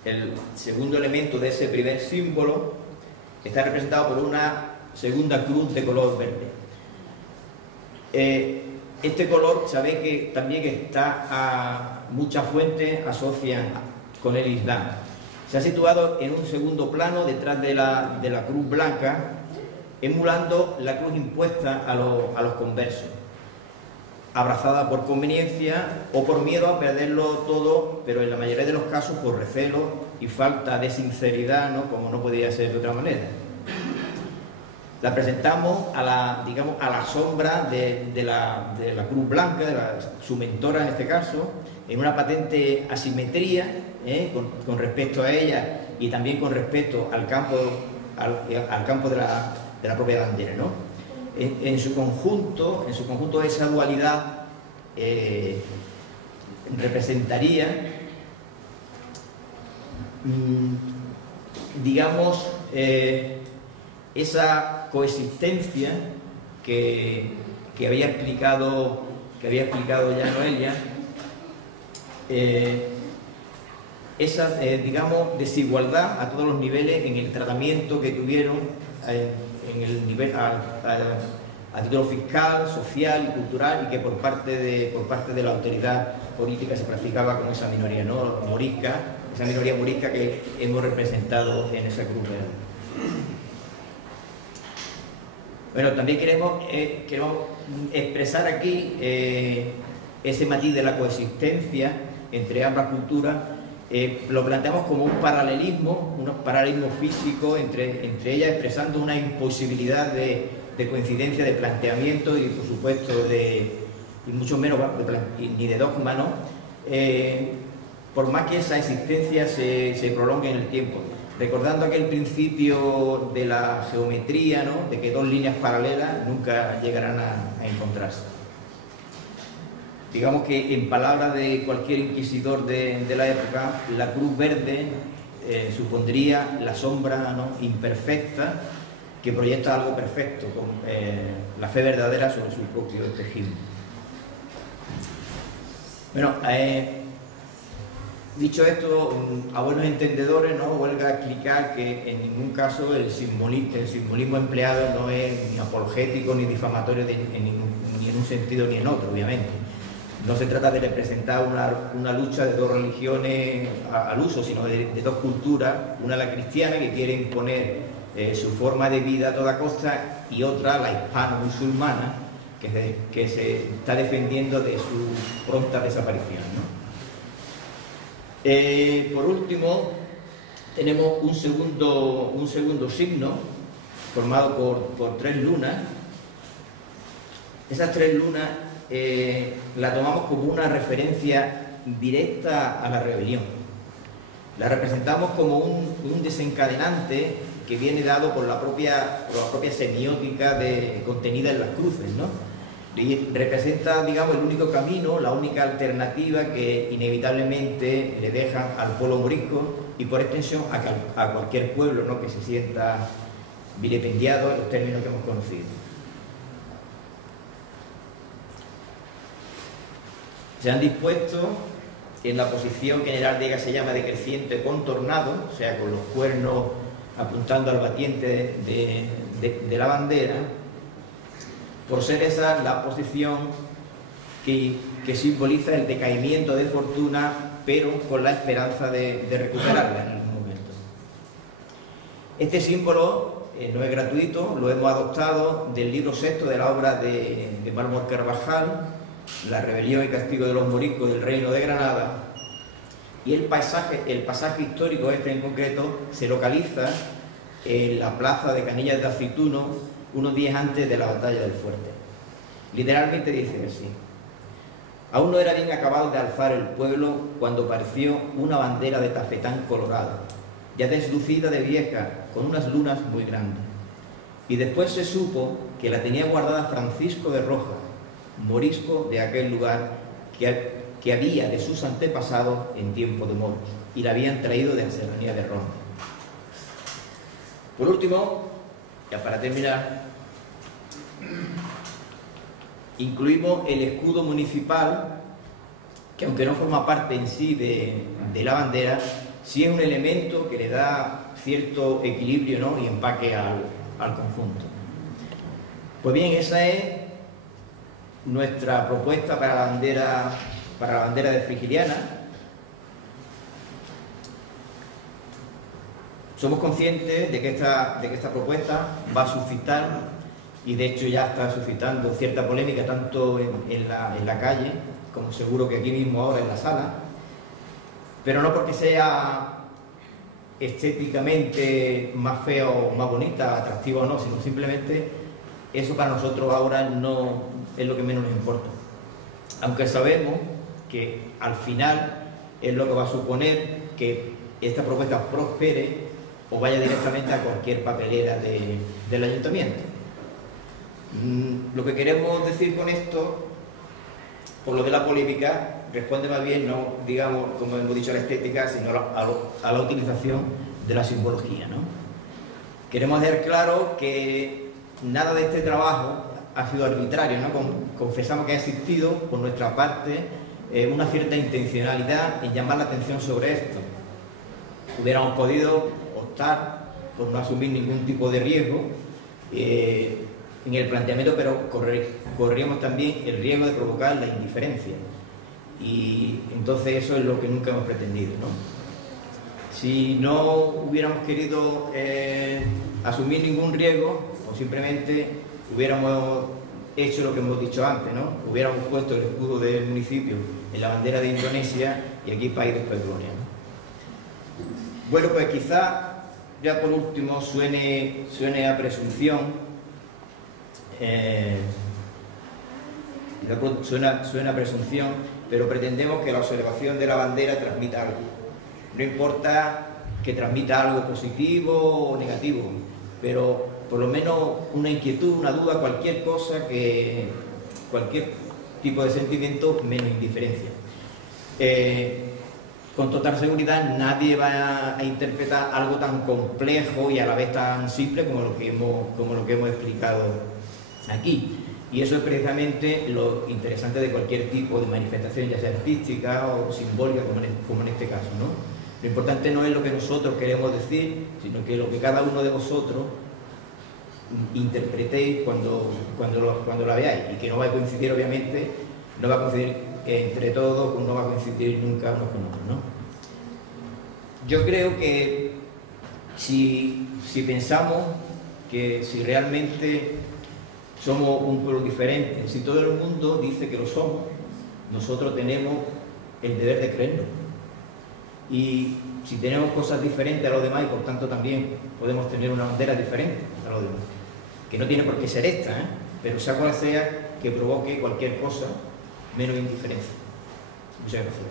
el segundo elemento de ese primer símbolo está representado por una segunda cruz de color verde. Este color, sabéis que también muchas fuentes asocian con el Islam. Se ha situado en un segundo plano detrás de la cruz blanca, emulando la cruz impuesta a los conversos, abrazada por conveniencia o por miedo a perderlo todo, pero en la mayoría de los casos por recelo y falta de sinceridad, ¿no? Como no podía ser de otra manera. La presentamos a la sombra de la cruz blanca, su mentora en este caso, en una patente asimetría con respecto a ella y también con respecto al campo de la propia bandera, ¿no? En su conjunto esa dualidad representaría, digamos, esa coexistencia que había explicado ya Noelia, esa digamos desigualdad a todos los niveles en el tratamiento que tuvieron en el nivel a título fiscal, social y cultural, y que por parte de la autoridad política se practicaba con esa minoría, ¿no? Morisca, esa minoría morisca que hemos representado en esa cruz real. Bueno, también queremos expresar aquí ese matiz de la coexistencia entre ambas culturas. Lo planteamos como un paralelismo físico entre ellas, expresando una imposibilidad de coincidencia de planteamiento y, por supuesto, y mucho menos ni de dogma, ¿no? Por más que esa existencia se prolongue en el tiempo. Recordando aquel principio de la geometría, ¿no? De que dos líneas paralelas nunca llegarán a encontrarse. Digamos que, en palabras de cualquier inquisidor de la época, la cruz verde supondría la sombra, ¿no? Imperfecta que proyecta algo perfecto, con la fe verdadera sobre su propio tejido. Bueno, dicho esto, a buenos entendedores, ¿no? Huelga explicar que en ningún caso el simbolismo empleado no es ni apologético ni difamatorio ni en un sentido ni en otro, obviamente. No se trata de representar una lucha de dos religiones al uso, sino de dos culturas, una la cristiana, que quiere imponer su forma de vida a toda costa, y otra, la hispano-musulmana, que se está defendiendo de su pronta desaparición, ¿no? Por último, tenemos un segundo signo formado por tres lunas. Esas tres lunas la tomamos como una referencia directa a la rebelión. La representamos como un desencadenante que viene dado por la propia semiótica contenida en las cruces, ¿no? Y representa, digamos, el único camino, la única alternativa que inevitablemente le dejan al pueblo morisco y por extensión a cualquier pueblo, ¿no?, que se sienta vilipendiado en los términos que hemos conocido. Se han dispuesto en la posición que en heráldica se llama decreciente contornado, o sea, con los cuernos apuntando al batiente de la bandera, por ser esa la posición que simboliza el decaimiento de fortuna, pero con la esperanza de recuperarla en algún momento. Este símbolo no es gratuito, lo hemos adoptado del libro sexto de la obra de Mármol Carvajal, La rebelión y castigo de los moriscos del Reino de Granada, y el pasaje histórico este en concreto se localiza en la plaza de Canillas de Aceituno unos días antes de la batalla del Fuerte. Literalmente dice así: aún no era bien acabado de alzar el pueblo cuando apareció una bandera de tafetán colorada, ya deslucida de vieja, con unas lunas muy grandes. Y después se supo que la tenía guardada Francisco de Rojas, morisco de aquel lugar, que había de sus antepasados en tiempo de moros, y la habían traído de la serranía de Ronda. Por último, ya para terminar, incluimos el escudo municipal, que aunque no forma parte en sí de la bandera, sí es un elemento que le da cierto equilibrio, ¿no?, y empaque al conjunto. Pues bien, esa es nuestra propuesta para la bandera de Frigiliana. Somos conscientes de que esta propuesta va a suscitar, y de hecho ya está suscitando, cierta polémica tanto en la calle como seguro que aquí mismo ahora en la sala, pero no porque sea estéticamente más fea o más bonita, atractiva o no, sino simplemente eso para nosotros ahora no es lo que menos nos importa. Aunque sabemos que al final es lo que va a suponer que esta propuesta prospere o vaya directamente a cualquier papelera del ayuntamiento. Lo que queremos decir con esto, por lo de la polémica, responde más bien, no digamos, como hemos dicho, a la estética, sino a la utilización de la simbología, ¿no? Queremos dejar claro que nada de este trabajo ha sido arbitrario, ¿no? Confesamos que ha existido, por nuestra parte, una cierta intencionalidad en llamar la atención sobre esto. Hubiéramos podido optar por no asumir ningún tipo de riesgo en el planteamiento, pero corríamos también el riesgo de provocar la indiferencia. Y entonces eso es lo que nunca hemos pretendido, ¿no? Si no hubiéramos querido asumir ningún riesgo, o simplemente hubiéramos hecho lo que hemos dicho antes, ¿no? Hubiéramos puesto el escudo del municipio en la bandera de Indonesia y aquí país después gloria, ¿no? Bueno, pues quizá ya por último suene a presunción, suena a presunción, pero pretendemos que la observación de la bandera transmita algo. No importa que transmita algo positivo o negativo, pero por lo menos una inquietud, una duda, cualquier cosa, cualquier tipo de sentimiento, menos indiferencia. Con total seguridad nadie va a interpretar algo tan complejo y a la vez tan simple como lo que hemos explicado aquí. Y eso es precisamente lo interesante de cualquier tipo de manifestación, ya sea artística o simbólica, como en este caso, ¿no? Lo importante no es lo que nosotros queremos decir, sino que lo que cada uno de vosotros interpretéis cuando la veáis, y que no va a coincidir, obviamente, no va a coincidir entre todos, no va a coincidir nunca unos con otros, ¿no? Yo creo que si pensamos que si realmente somos un pueblo diferente, si todo el mundo dice que lo somos, nosotros tenemos el deber de creerlo. Y si tenemos cosas diferentes a los demás, y por tanto también podemos tener una bandera diferente a los demás, que no tiene por qué ser esta, pero sea cual sea, que provoque cualquier cosa menos indiferencia. Muchas gracias.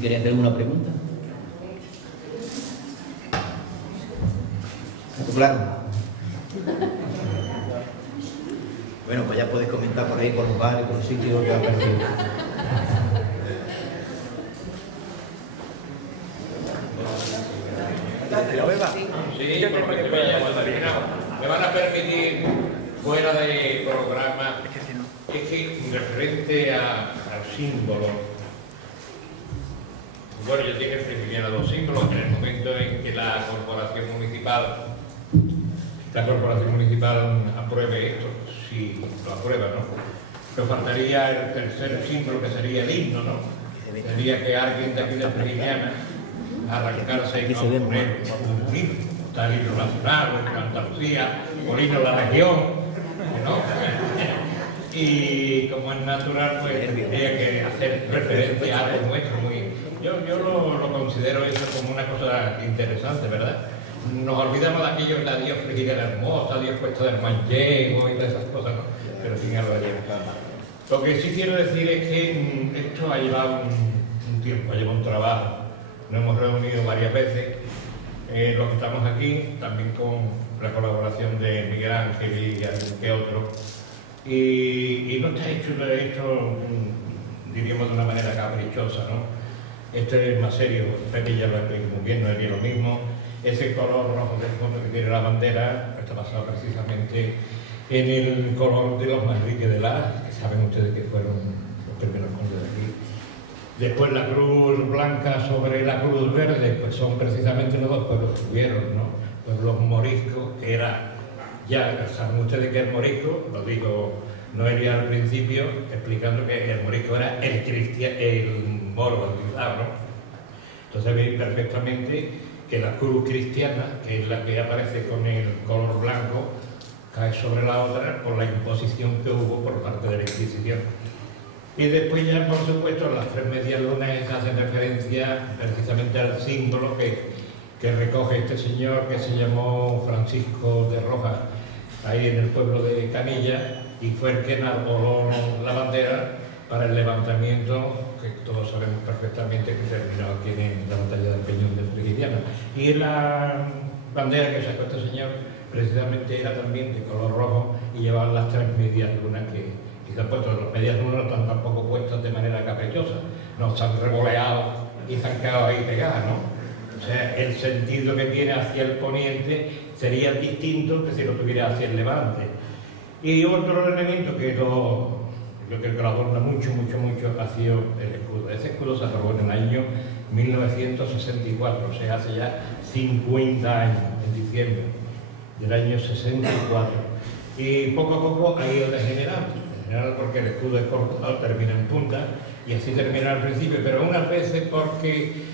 queréis hacer alguna pregunta. Claro. Bueno, pues ya podéis comentar por ahí, por los bares, por los sitios que ha aparecido. Sí, porque me van a permitir, fuera de programa, es que referente al símbolo, bueno, yo tengo que a dos símbolos. En el momento en que la corporación municipal apruebe esto, si lo aprueba, ¿no? Pero faltaría el tercer símbolo, que sería el himno, ¿no? Sería que alguien de aquí de Frigiana arrancarse y poner un himno, está el himno nacional, o el Andalucía, o el himno de la región, ¿no? Y como es natural, pues tendría que hacer referencia a algo nuestro. Yo lo considero eso como una cosa interesante, ¿verdad? Nos olvidamos de aquello de la Dios Frigiana hermosa, Dios Cuesta del Manchego y todas esas cosas, ¿no? Pero sin algo de Lo que sí quiero decir es que esto ha llevado un tiempo, ha llevado un trabajo. Nos hemos reunido varias veces, los que estamos aquí, también con la colaboración de Miguel Ángel y algún que otro. Y no está hecho esto, diríamos, de una manera caprichosa, ¿no? Esto es más serio, Pepe ya lo explico muy bien, no es lo mismo. Ese color rojo del fondo que tiene la bandera está basado precisamente en el color de los Manrique de Lara, que saben ustedes que fueron los primeros condes de aquí. Después la cruz blanca sobre la cruz verde, pues son precisamente los dos pueblos que hubieron, ¿no? Pueblos moriscos, que era, ya saben ustedes que el morisco, lo digo Noelia al principio, explicando que el morisco era el moro bautizado, ¿no? Entonces veis perfectamente que la cruz cristiana, que es la que aparece con el color blanco, cae sobre la otra por la imposición que hubo por parte de la Inquisición. Y después ya, por supuesto, las tres medias lunas hacen referencia precisamente al símbolo que recoge este señor que se llamó Francisco de Rojas, ahí en el pueblo de Canilla, y fue el que enarboló la bandera para el levantamiento, que todos sabemos perfectamente que terminó aquí en la batalla del Peñón de Frigiana. Y la bandera que sacó este señor precisamente era también de color rojo y llevaba las tres medias lunas que quizás puestos. Las medias lunas no están tampoco puestas de manera caprichosa, no están revoleados y se han quedado ahí pegadas, ¿no? O sea, el sentido que tiene hacia el poniente sería distinto que si lo tuviera hacia el levante. Y otro elemento que yo creo que lo adorna mucho ha sido el escudo. Ese escudo se aprobó en el año 1964, o sea, hace ya 50 años, en diciembre del año 64. Y poco a poco ha ido degenerando porque el escudo es cortado, termina en punta, y así termina al principio, pero unas veces porque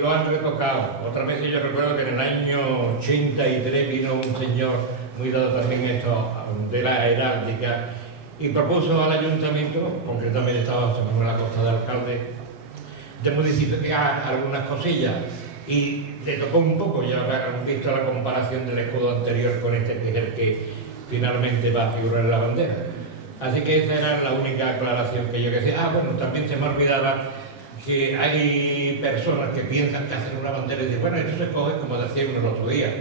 lo han retocado. Otras veces yo recuerdo que en el año 83 vino un señor muy dado también esto de la heráldica y propuso al ayuntamiento, concretamente estaba José Manuel Acosta de alcalde del municipio, que haga algunas cosillas, y le tocó un poco. Ya han visto la comparación del escudo anterior con este, que es el que finalmente va a figurar en la bandera. Así que esa era la única aclaración que yo decía. Bueno, también se me olvidaba que hay personas que piensan que hacen una bandera y dicen, bueno, esto se coge como decía uno el otro día.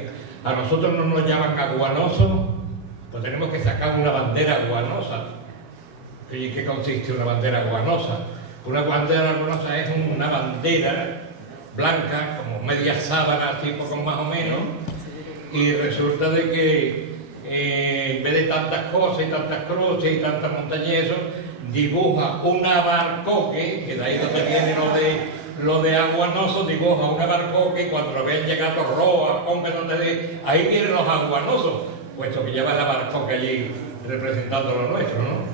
A nosotros no nos llaman aguanosos, pues tenemos que sacar una bandera aguanosa. ¿Y qué consiste una bandera aguanosa? Una bandera aguanosa es una bandera blanca, como media sábana, así poco más o menos, y resulta de que en vez de tantas cosas y tantas cruces y tantas montañas y eso, dibuja una barcoque, que de ahí donde viene lo de aguanoso, dibuja una barcoque, y cuando lo vean llegado Roa, Pompe, donde ahí vienen los aguanosos, puesto que lleva la barcoque allí representando lo nuestro, ¿no?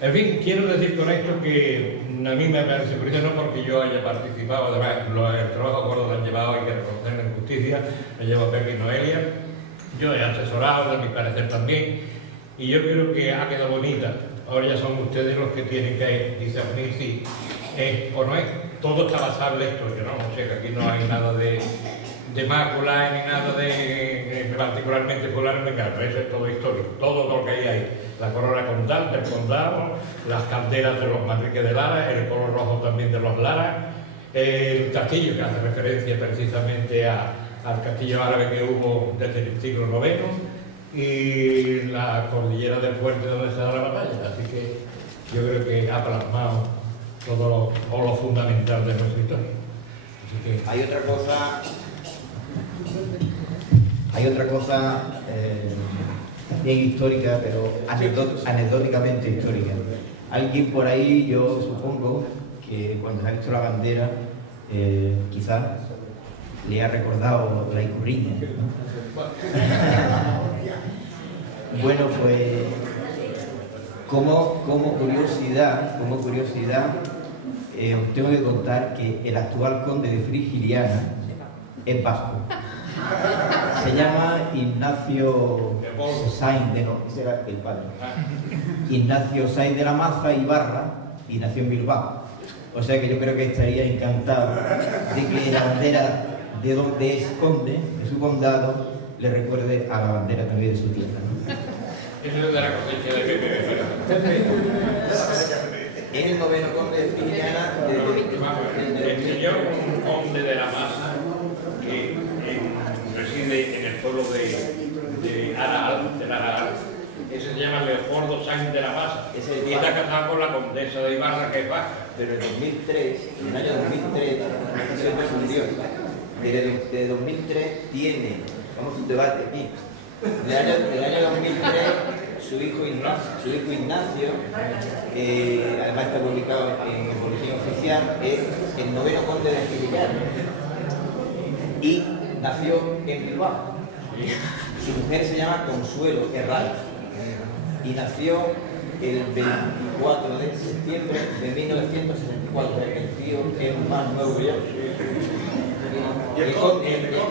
En fin, quiero decir con esto que a mí me parece curioso, no porque yo haya participado, además el trabajo gordo lo han llevado, hay que reconocer en justicia, lo lleva Pepe y Noelia, yo he asesorado, a mi parecer también, y yo creo que ha quedado bonita. Ahora ya son ustedes los que tienen que discernir si es o no es. Todo está basado en la historia, ¿no? O sea que aquí no hay nada de mácula ni nada de particularmente fulano, pero eso es todo histórico. Todo lo que hay ahí. La corona condal del condado, las candelas de los Manrique de Lara, el color rojo también de los Lara, el castillo, que hace referencia precisamente al castillo árabe que hubo desde el siglo IX, y la cordillera del fuerte donde se da la batalla. Así que yo creo que ha plasmado todo lo fundamental de nuestra historia. Así que... Hay otra cosa bien histórica, pero anecdóticamente histórica. Alguien por ahí, yo supongo, que cuando se ha visto la bandera, quizás le ha recordado la Icurriña, ¿no? Bueno, pues como curiosidad, os tengo que contar que el actual conde de Frigiliana es vasco. Se llama Ignacio Sainz de Ignacio Sainz de la Maza y Barra, y nació en Bilbao. O sea que yo creo que estaría encantado de que la bandera de donde es conde, de su condado, le recuerde a la bandera también de su tierra, ¿no? Eso es de la cosecha de Pepe. Es el noveno conde de Frigiliana. El señor conde de la Maza, que reside en el pueblo de Araal, ese se llama Leopoldo Sainz de la Maza, y está casado con la condesa de Ibarra, que es vasca. Pero en 2003, en el año 2003, siempre fundió. Desde 2003 tiene, vamos a un debate aquí, en el año 2003 su hijo Ignacio, además está publicado en el boletín oficial, es el noveno conde de Frigiliana y nació en Bilbao. Su mujer se llama Consuelo Herraiz y nació el 24 de septiembre de 1964. El tío es más nuevo que yo. Muy bien, no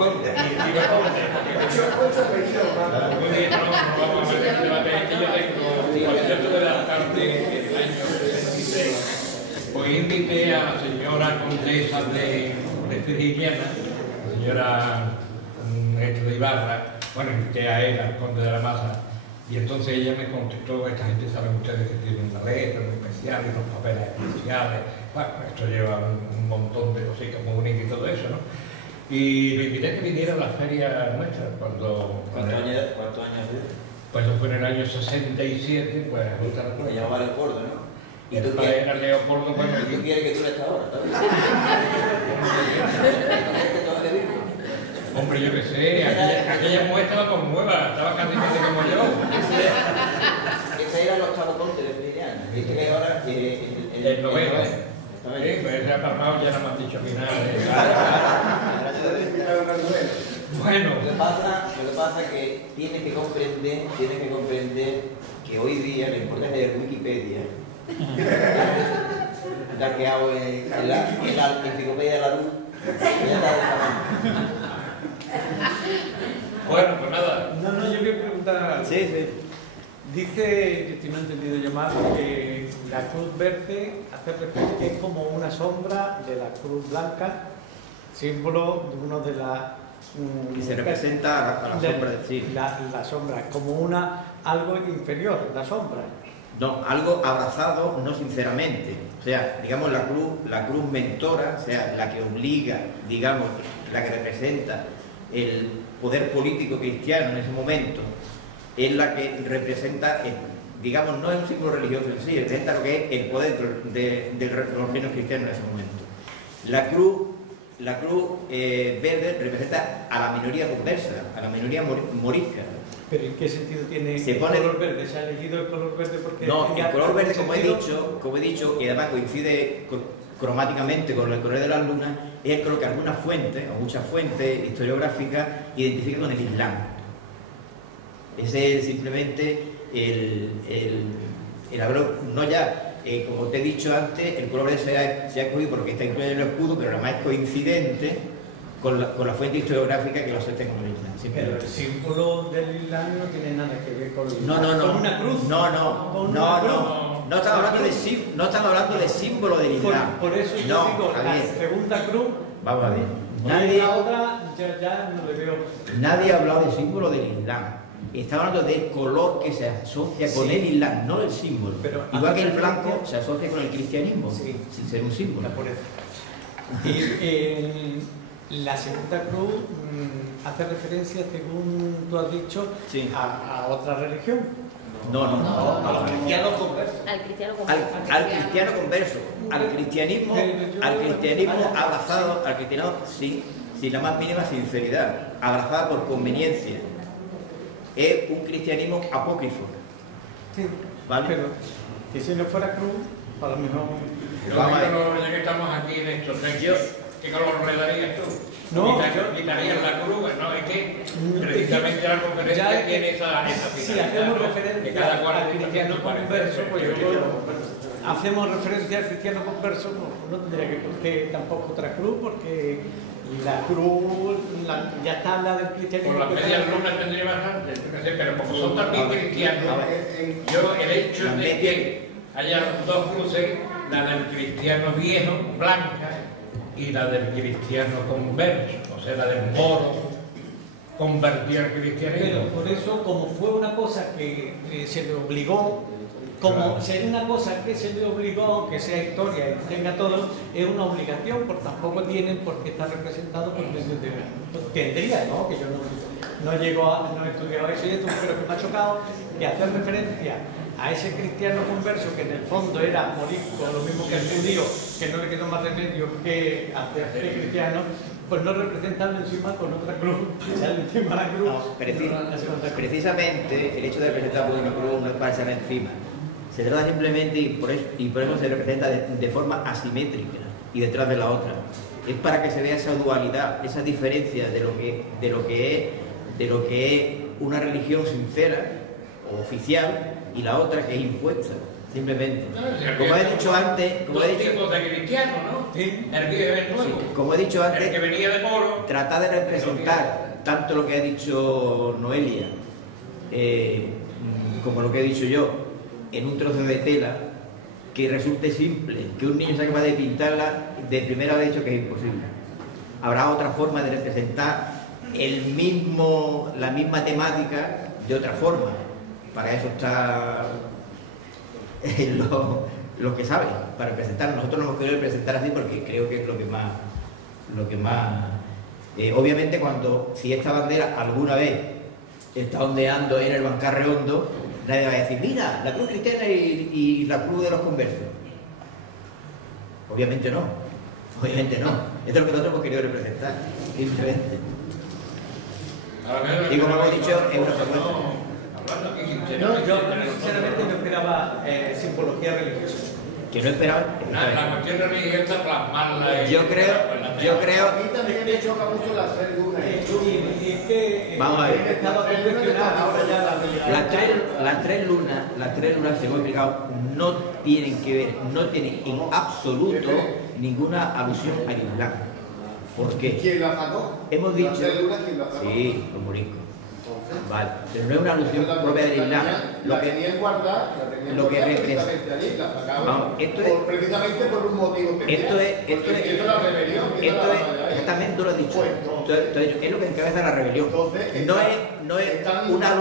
vamos a meter el debate. Yo tuve la tarde en el año 63. Pues invité a la señora condesa de Frigiliana, la señora de Ibarra, bueno, invité a él, al conde de la Maza, y entonces ella me contestó: esta gente saben ustedes que tiene una letra muy especial y unos papeles especiales. Bueno, esto lleva un montón de cositas muy bonitas y todo eso, ¿no? Y le invité a que viniera a la feria nuestra cuando... ¿Cuántos años? Pues eso fue en el año 67, pues justamente. Me llamaba Leopoldo, ¿no? Y tú era Leopoldo, bueno... ¿Qué quiere que dure hasta ahora? Hombre, yo qué sé, aquella mujer estaba como nueva, estaba casi como yo. Ese era el octavo conde de Frigiliana. Este que ahora el noveno. Sí, pues ese ha pasado, ya no me han dicho final. Bueno. Lo que pasa es que tiene que comprender que hoy día la importancia de Wikipedia, la que hago en la enciclopedia de la luz, ya está de tamaño. Bueno, pues nada. No, yo quiero preguntar. Sí. Dice, que si no he entendido yo mal, que la cruz verde hace referencia que es como una sombra de la cruz blanca, símbolo de uno de las... Y se representa a la sombra, sí. La sombra, como algo inferior, la sombra. No, algo abrazado, no sinceramente. O sea, digamos la cruz mentora, o sea, la que obliga, digamos, la que representa el poder político cristiano en ese momento, es la que representa, digamos, no es un símbolo religioso en sí, representa lo que es el poder de los reinos cristianos en ese momento. La cruz verde representa a la minoría conversa, a la minoría morisca. ¿Pero en qué sentido tiene el color verde? ¿Se ha elegido el color verde porque...? No, el color verde, como he dicho, y además coincide cromáticamente con el color de las lunas, es el color que algunas fuentes, o muchas fuentes historiográficas, identifican con el Islam. Ese es simplemente el no ya, como te he dicho antes, el color verde se ha escogido porque está incluido en el escudo, pero además es coincidente con la fuente historiográfica que lo acepta como el Islam. Pero el símbolo del Islam no tiene nada que ver con una cruz. No estamos hablando de símbolo del Islam. Por eso yo digo, la segunda cruz. Vamos a ver. La otra ya no le veo. Nadie ha hablado de símbolo del Islam. Está hablando del color que se asocia con el Islam, no el símbolo. Pero igual que el blanco se asocia con el cristianismo, sin ser un símbolo. Y la segunda cruz hace referencia, según tú has dicho, sí, a otra religión. No, A los cristianos conversos. Al cristiano converso. Al cristiano converso. Al cristianismo abrazado, al cristiano sin la más mínima sinceridad, abrazada por conveniencia. Es un cristianismo apócrifo. Sí, ¿vale? pero que si no fuera cruz, a lo mejor... Ya que estamos aquí en estos textos, ¿qué color le darías tú? No, ¿Quitarías la cruz? No, es que precisamente la conferencia tiene esa si hacemos referencia al cristiano converso, pues hacemos referencia al cristiano converso, no tendría que tampoco otra cruz, porque la cruz ya está la del cristianismo. Por las medias lunas tendría bastante, pero como son también cristianos, yo el hecho de que haya dos cruces, la del cristiano viejo, blanca, y la del cristiano converso, o sea, la del moro convertido al cristianismo. Pero por eso, como fue una cosa que se le obligó, como sería una cosa que se le obligó, que sea historia y tenga todo, es una obligación, porque tampoco tienen por qué estar representados por medio de... Tendría, ¿no? Que yo no llego no he estudiado eso y esto, pero que me ha chocado que hacer referencia a ese cristiano converso, que en el fondo era morir con lo mismo que el judío, que no le quedó más remedio que hacerse cristiano, pues no representarlo encima con otra cruz, o sea, encima de la cruz. No, precisamente el hecho de representar por una cruz no es para ser encima. Se trata simplemente, y por eso se representa de forma asimétrica y detrás de la otra. Es para que se vea esa dualidad, esa diferencia de lo que es una religión sincera o oficial y la otra que es impuesta, simplemente. Como he dicho antes, dos tipos de cristianos, ¿no? Sí. El viejo y el nuevo. Sí, como he dicho antes, el que venía de moro, tratar de representar tanto lo que ha dicho Noelia como lo que he dicho yo en un trozo de tela que resulte simple, que un niño sea capaz de pintarla, de primera vez he dicho que es imposible. Habrá otra forma de representar la misma temática de otra forma. Para eso está lo que saben, para representar. Nosotros nos hemos querido representar así porque creo que es lo que más obviamente si esta bandera alguna vez está ondeando en el bancar redondo, nadie va a decir, mira, la cruz cristiana y la cruz de los conversos. Obviamente no. Esto es lo que nosotros hemos querido representar, simplemente. Y como hemos dicho, es una propuesta. No, yo sinceramente no esperaba simbología religiosa. Que no esperaba. la cuestión religiosa plasmarla. Yo creo. A mí también me choca mucho las tres lunas. Vamos a ver. Las Las tres lunas, según he explicado, no tienen en absoluto ninguna alusión al Islam. ¿Por qué? ¿Quién la sacó? Hemos dicho. Las tres lunas, ¿quién la sacó? Sí, los moriscos. Vale, pero no es una alusión propia del Islam. La tenían guardada, lo que representa. Precisamente por un motivo especial. Esto es la rebelión. Exactamente, tú lo has dicho. Es lo que encabeza la rebelión. No es una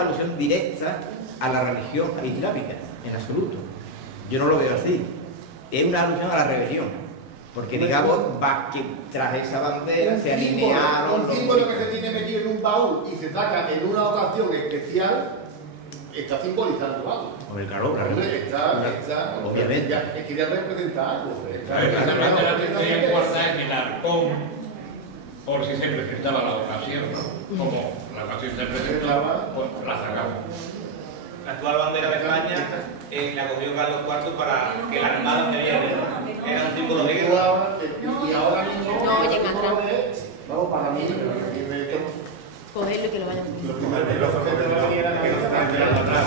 alusión directa a la religión islámica, en absoluto. Yo no lo veo así. Es una alusión a la rebelión. Porque digamos que tras esa bandera se alinearon. Un símbolo que se tiene metido en un baúl y se saca en una ocasión especial, está simbolizando algo. Hombre, claro, Está, obviamente. Es que ya representa algo. Exactamente, la tendrían guardada en el arcón por si se presentaba la ocasión, ¿no? Como la ocasión se presentaba, pues la sacamos. La actual bandera de España la cogió Carlos IV para que la armada se viera. Era un símbolo de guerra. Y ahora mismo, No oyen atrás. vamos para mí, Cogerlo y que lo vayan a lo primero que venía era que no se están tirando atrás.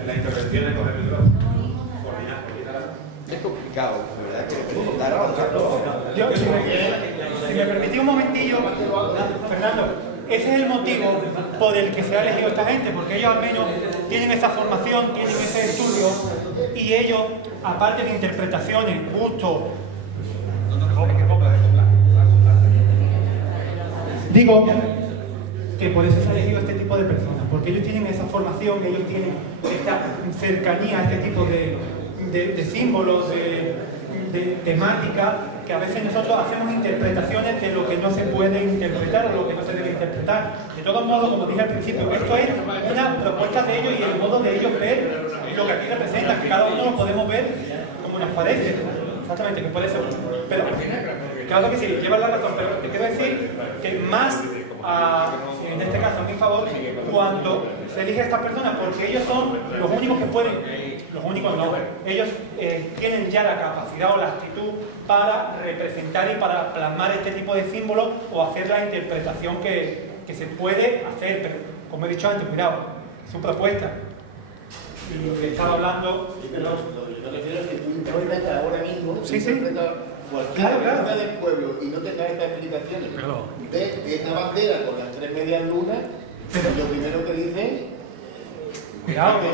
En la intervención de coger el micrófono. Es complicado, ¿verdad? Si me permitís un momentillo, Fernando, ese es el motivo por el que se ha elegido esta gente, porque ellos al menos tienen esa formación, tienen ese estudio, y ellos, aparte de interpretaciones, gustos, digo que por eso se ha elegido este tipo de personas, porque ellos tienen esa formación, ellos tienen esta cercanía a este tipo de símbolos, de de temática, que a veces nosotros hacemos interpretaciones de lo que no se puede interpretar o lo que no se debe interpretar. De todos modos, como dije al principio, esto es una propuesta de ellos y el modo de ellos ver lo que aquí representan, que cada uno lo podemos ver como nos parece. Exactamente, que puede ser. Pero, claro que sí, lleva la razón, pero te quiero decir que más, en este caso a mi favor, cuando se elige a estas personas, porque ellos son los únicos que pueden, los únicos no, ellos tienen ya la capacidad o la actitud para representar y para plasmar este tipo de símbolos o hacer la interpretación que se puede hacer, pero como he dicho antes, cuidado, es su propuesta. Y lo que estaba hablando... Sí, pero lo que yo refiero es que tú interpretas ahora mismo, cualquier persona del pueblo y no tengas estas explicaciones de esta bandera con las 3 medias lunas, lo primero que dicen... Cuidado, el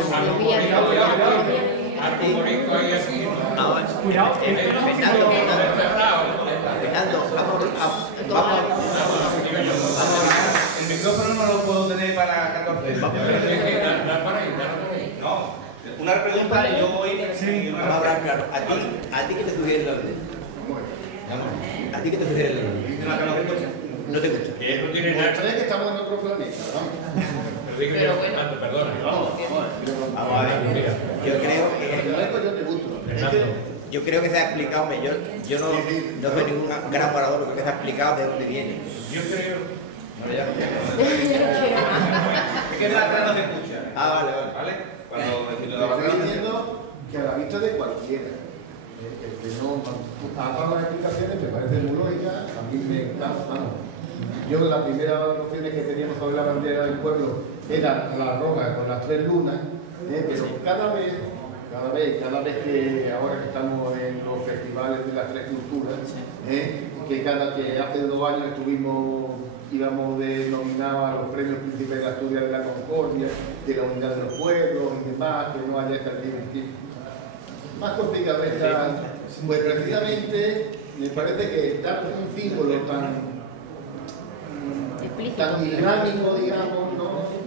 micrófono no lo puedo tener para 14. No, una pregunta y yo voy. Vamos a hablar claro. ¿A ti qué te sugiere la bandera? ¿A ti qué te sugiere la bandera? No te gusta. Que él no tiene nada. ¿Crees que estamos en otro planeta? Pero bueno. Perdona. Vamos a ver. Yo creo que se ha explicado, yo no soy ningún gran orador, porque se ha explicado de dónde viene. Yo creo... Es que la cara no se escucha. Vale. Cuando estoy diciendo que a la vista de cualquiera, que no ha dado las explicaciones me parece muy lógica, a mí me encanta. Yo las primeras opciones que teníamos sobre la bandera del pueblo era la roja con las 3 lunas, pero cada vez que ahora que estamos en los festivales de las 3 culturas, que hace 2 años íbamos nominados a los premios Príncipe de Asturias de la Concordia, de la Unidad de los Pueblos y demás, que no haya esta más complicado está, pues precisamente me parece que dar un símbolo tan dinámico, digamos, ¿no?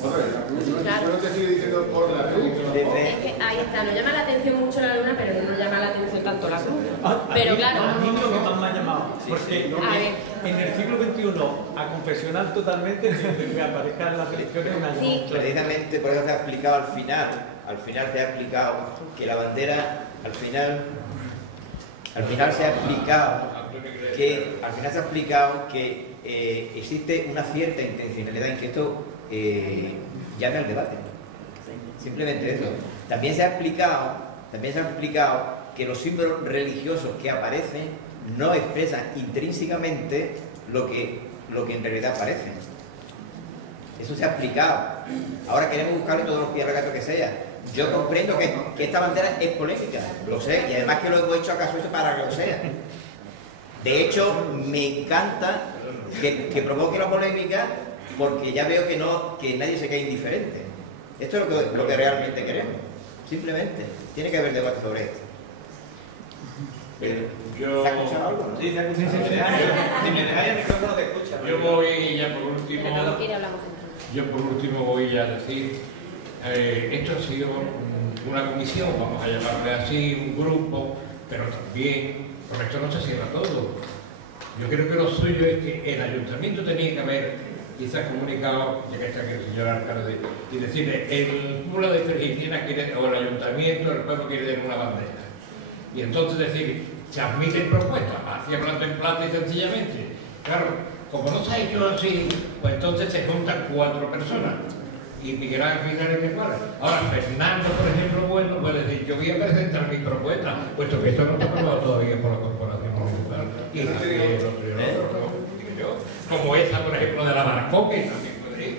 Bueno, yo no te estoy diciendo por la cruz. Es que ahí está, nos llama la atención mucho la luna, pero no nos llama la atención tanto la cruz. Pero claro. A mí lo que más me ha llamado, porque en el siglo XXI, a confesional totalmente, sin que aparezca en las elecciones una Sí. Precisamente por eso se ha explicado al final se ha explicado que la bandera, al final se ha explicado que existe una cierta intencionalidad en que esto llame al debate. Simplemente eso. También se ha explicado que los símbolos religiosos que aparecen no expresan intrínsecamente lo que en realidad aparecen. Eso se ha explicado. Ahora queremos buscarle todos los pies al gato que sea. Yo comprendo que esta bandera es polémica, lo sé, y además que lo hemos hecho acaso para que lo sea. De hecho, me encanta que provoque la polémica, porque ya veo que nadie se quede indiferente. Esto es lo que realmente queremos. Simplemente, tiene que haber debate sobre esto. Yo... ¿Se ha escuchado algo? Sí, se ha escuchado. Si me dejáis el micrófono te escucha. Yo voy ya por último... Pero no lo quiere, hablamos. Yo por último voy a decir, esto ha sido una comisión, vamos a llamarle así, un grupo, pero también, por esto no se cierra todo. Yo creo que lo suyo es que el ayuntamiento tenía que haber quizás comunicado, ya que está aquí el señor alcalde, y decirle, el pueblo de Fergitina quiere, o el ayuntamiento, el pueblo quiere tener una bandera. Y entonces decir, se admiten propuestas, así hablando en plata y sencillamente. Claro, como no se ha hecho así, pues entonces se juntan 4 personas y Miguel Ángel de cuál. Ahora, Fernando, por ejemplo, bueno, puede decir, yo voy a presentar mi propuesta, puesto que esto no está aprobado todavía por la corporación municipal. Y como esa, por ejemplo, de la Marcoque, también puede ir.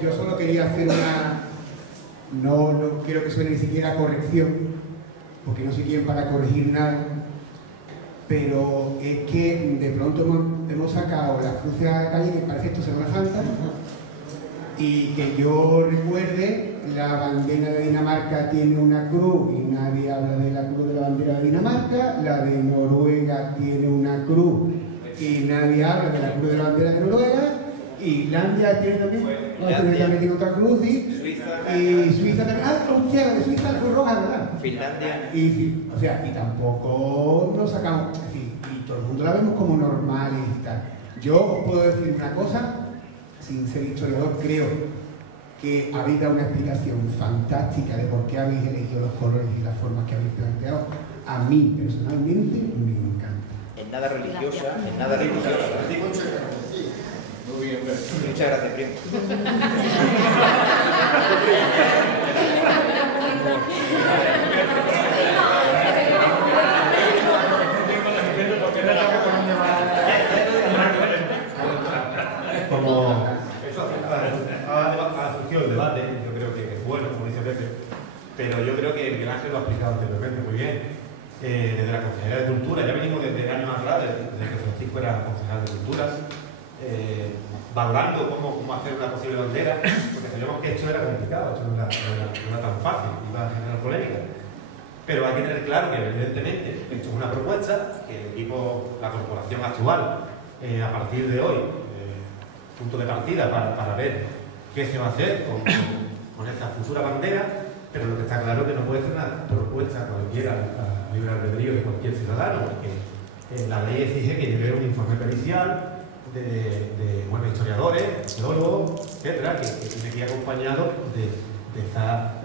Yo solo quería hacer una... No quiero que suene ni siquiera corrección, porque no soy quien para corregir nada, pero es que de pronto hemos sacado las cruces a la calle, que parece esto Semana Santa, y que yo recuerde, la bandera de Dinamarca tiene una cruz y nadie habla de la cruz de la bandera de Dinamarca, la de Noruega tiene una cruz y nadie habla de la cruz de la bandera de Noruega, Irlanda tiene también, Irlanda también tiene otra cruz y Suiza también. Ah, hostia, la de Suiza la cruz roja, ¿verdad? Finlandia. O sea, y tampoco nos sacamos, es decir, y todo el mundo la vemos como normales y tal. Yo os puedo decir una cosa, sin ser historiador, creo que habéis dado una explicación fantástica de por qué habéis elegido los colores y las formas que habéis planteado. A mí, personalmente, me encanta. En nada religiosa, en nada religiosa. Muy bien, Muchas gracias, primo. Como eso ha surgido el debate, yo creo que es bueno, como dice Pepe, pero yo creo que Miguel Ángel lo ha explicado anteriormente muy bien. Desde la Concejalía de Cultura, ya venimos desde años atrás, desde que Francisco era concejal de Cultura, valorando cómo hacer una posible bandera, porque sabíamos que esto era complicado, esto no era tan fácil, iba a generar polémica. Pero hay que tener claro que, evidentemente, esto es una propuesta que el equipo, la corporación actual, a partir de hoy, punto de partida para ver qué se va a hacer con esta futura bandera, pero lo que está claro es que no puede ser una propuesta cualquiera a libre albedrío de cualquier ciudadano, porque la ley exige que lleve un informe pericial de historiadores, geólogos, etcétera, que tiene que ir acompañado de estas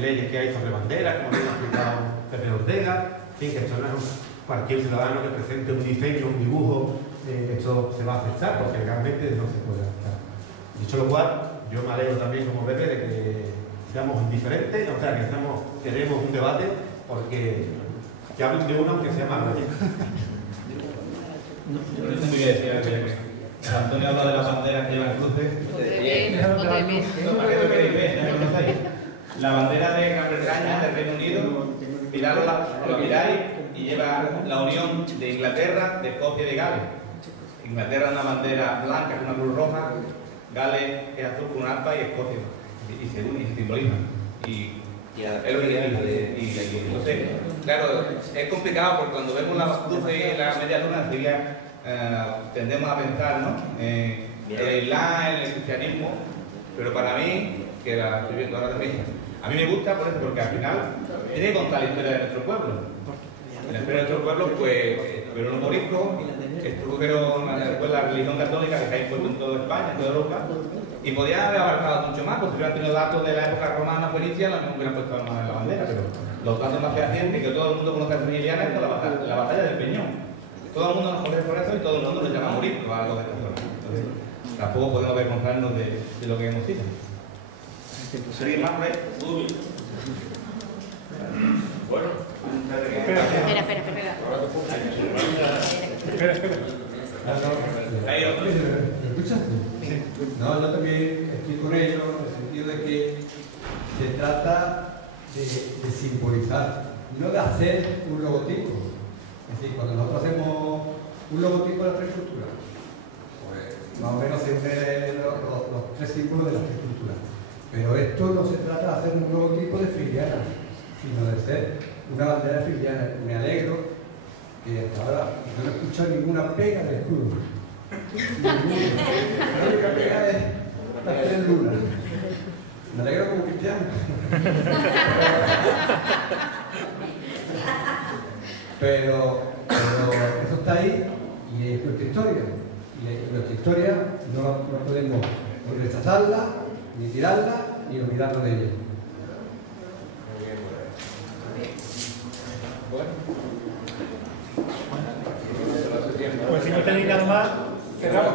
leyes que hay sobre banderas, como bien ha explicado Pepe Ortega. En fin, que esto no es cualquier ciudadano que presente un diseño, un dibujo, esto se va a aceptar, porque legalmente no se puede aceptar. Dicho lo cual, yo me alegro también como Pepe de que seamos indiferentes, o sea, que queremos un debate, porque que hablen de uno aunque sea malo. Yo no sé qué decir, Antonio habla de las banderas que llevan cruces. La bandera de Gran Bretaña, del Reino Unido, miradla, lo miráis y lleva la unión de Inglaterra, de Escocia y de Gales. Inglaterra es una bandera blanca con una cruz roja, Gales es azul con un alpa y Escocia. Y se simboliza. Es lo que entonces, claro, es complicado porque cuando vemos la cruz y la media luna, sería, tendemos a pensar, ¿no? En el Islam, en el cristianismo, pero para mí, que la estoy viendo ahora también, a mí me gusta por eso, porque al final tiene que contar la historia de nuestro pueblo. En la historia de nuestro pueblo, pues, pero los moriscos introdujeron la religión católica que se ha impuesto en toda España, en toda Europa, y podía haber abarcado mucho más, porque si hubieran tenido datos de la época romana fenicia, la misma hubieran puesto más en la bandera, pero los datos más fehacientes, que todo el mundo conoce a Sevillana, es la batalla del Peñón. Todo el mundo nos conoce por eso y todo el mundo nos llama moriscos a los de esta zona. Entonces, tampoco podemos avergonzarnos de lo que hemos sido. ¿Seguir más, Rey? Bueno. Espera. ¿Me escuchas? Sí. No, yo también estoy con ellos en el sentido de que se trata de simbolizar, no de hacer un logotipo. Es decir, cuando nosotros hacemos un logotipo de la infraestructura, pues más o menos se unen los tres símbolos de la infraestructura. Pero esto no se trata de hacer un logotipo de Filiana, sino de ser una bandera de Filiana. Me alegro que hasta ahora no he escuchado ninguna pega del escudo. La única pega es las tres lunas. Me alegro como cristiano. Pero eso está ahí y es nuestra historia. Y nuestra historia no podemos ni rechazarla, ni tirarla, ni olvidarnos de ella. Pues si no tenéis nada más, cerramos.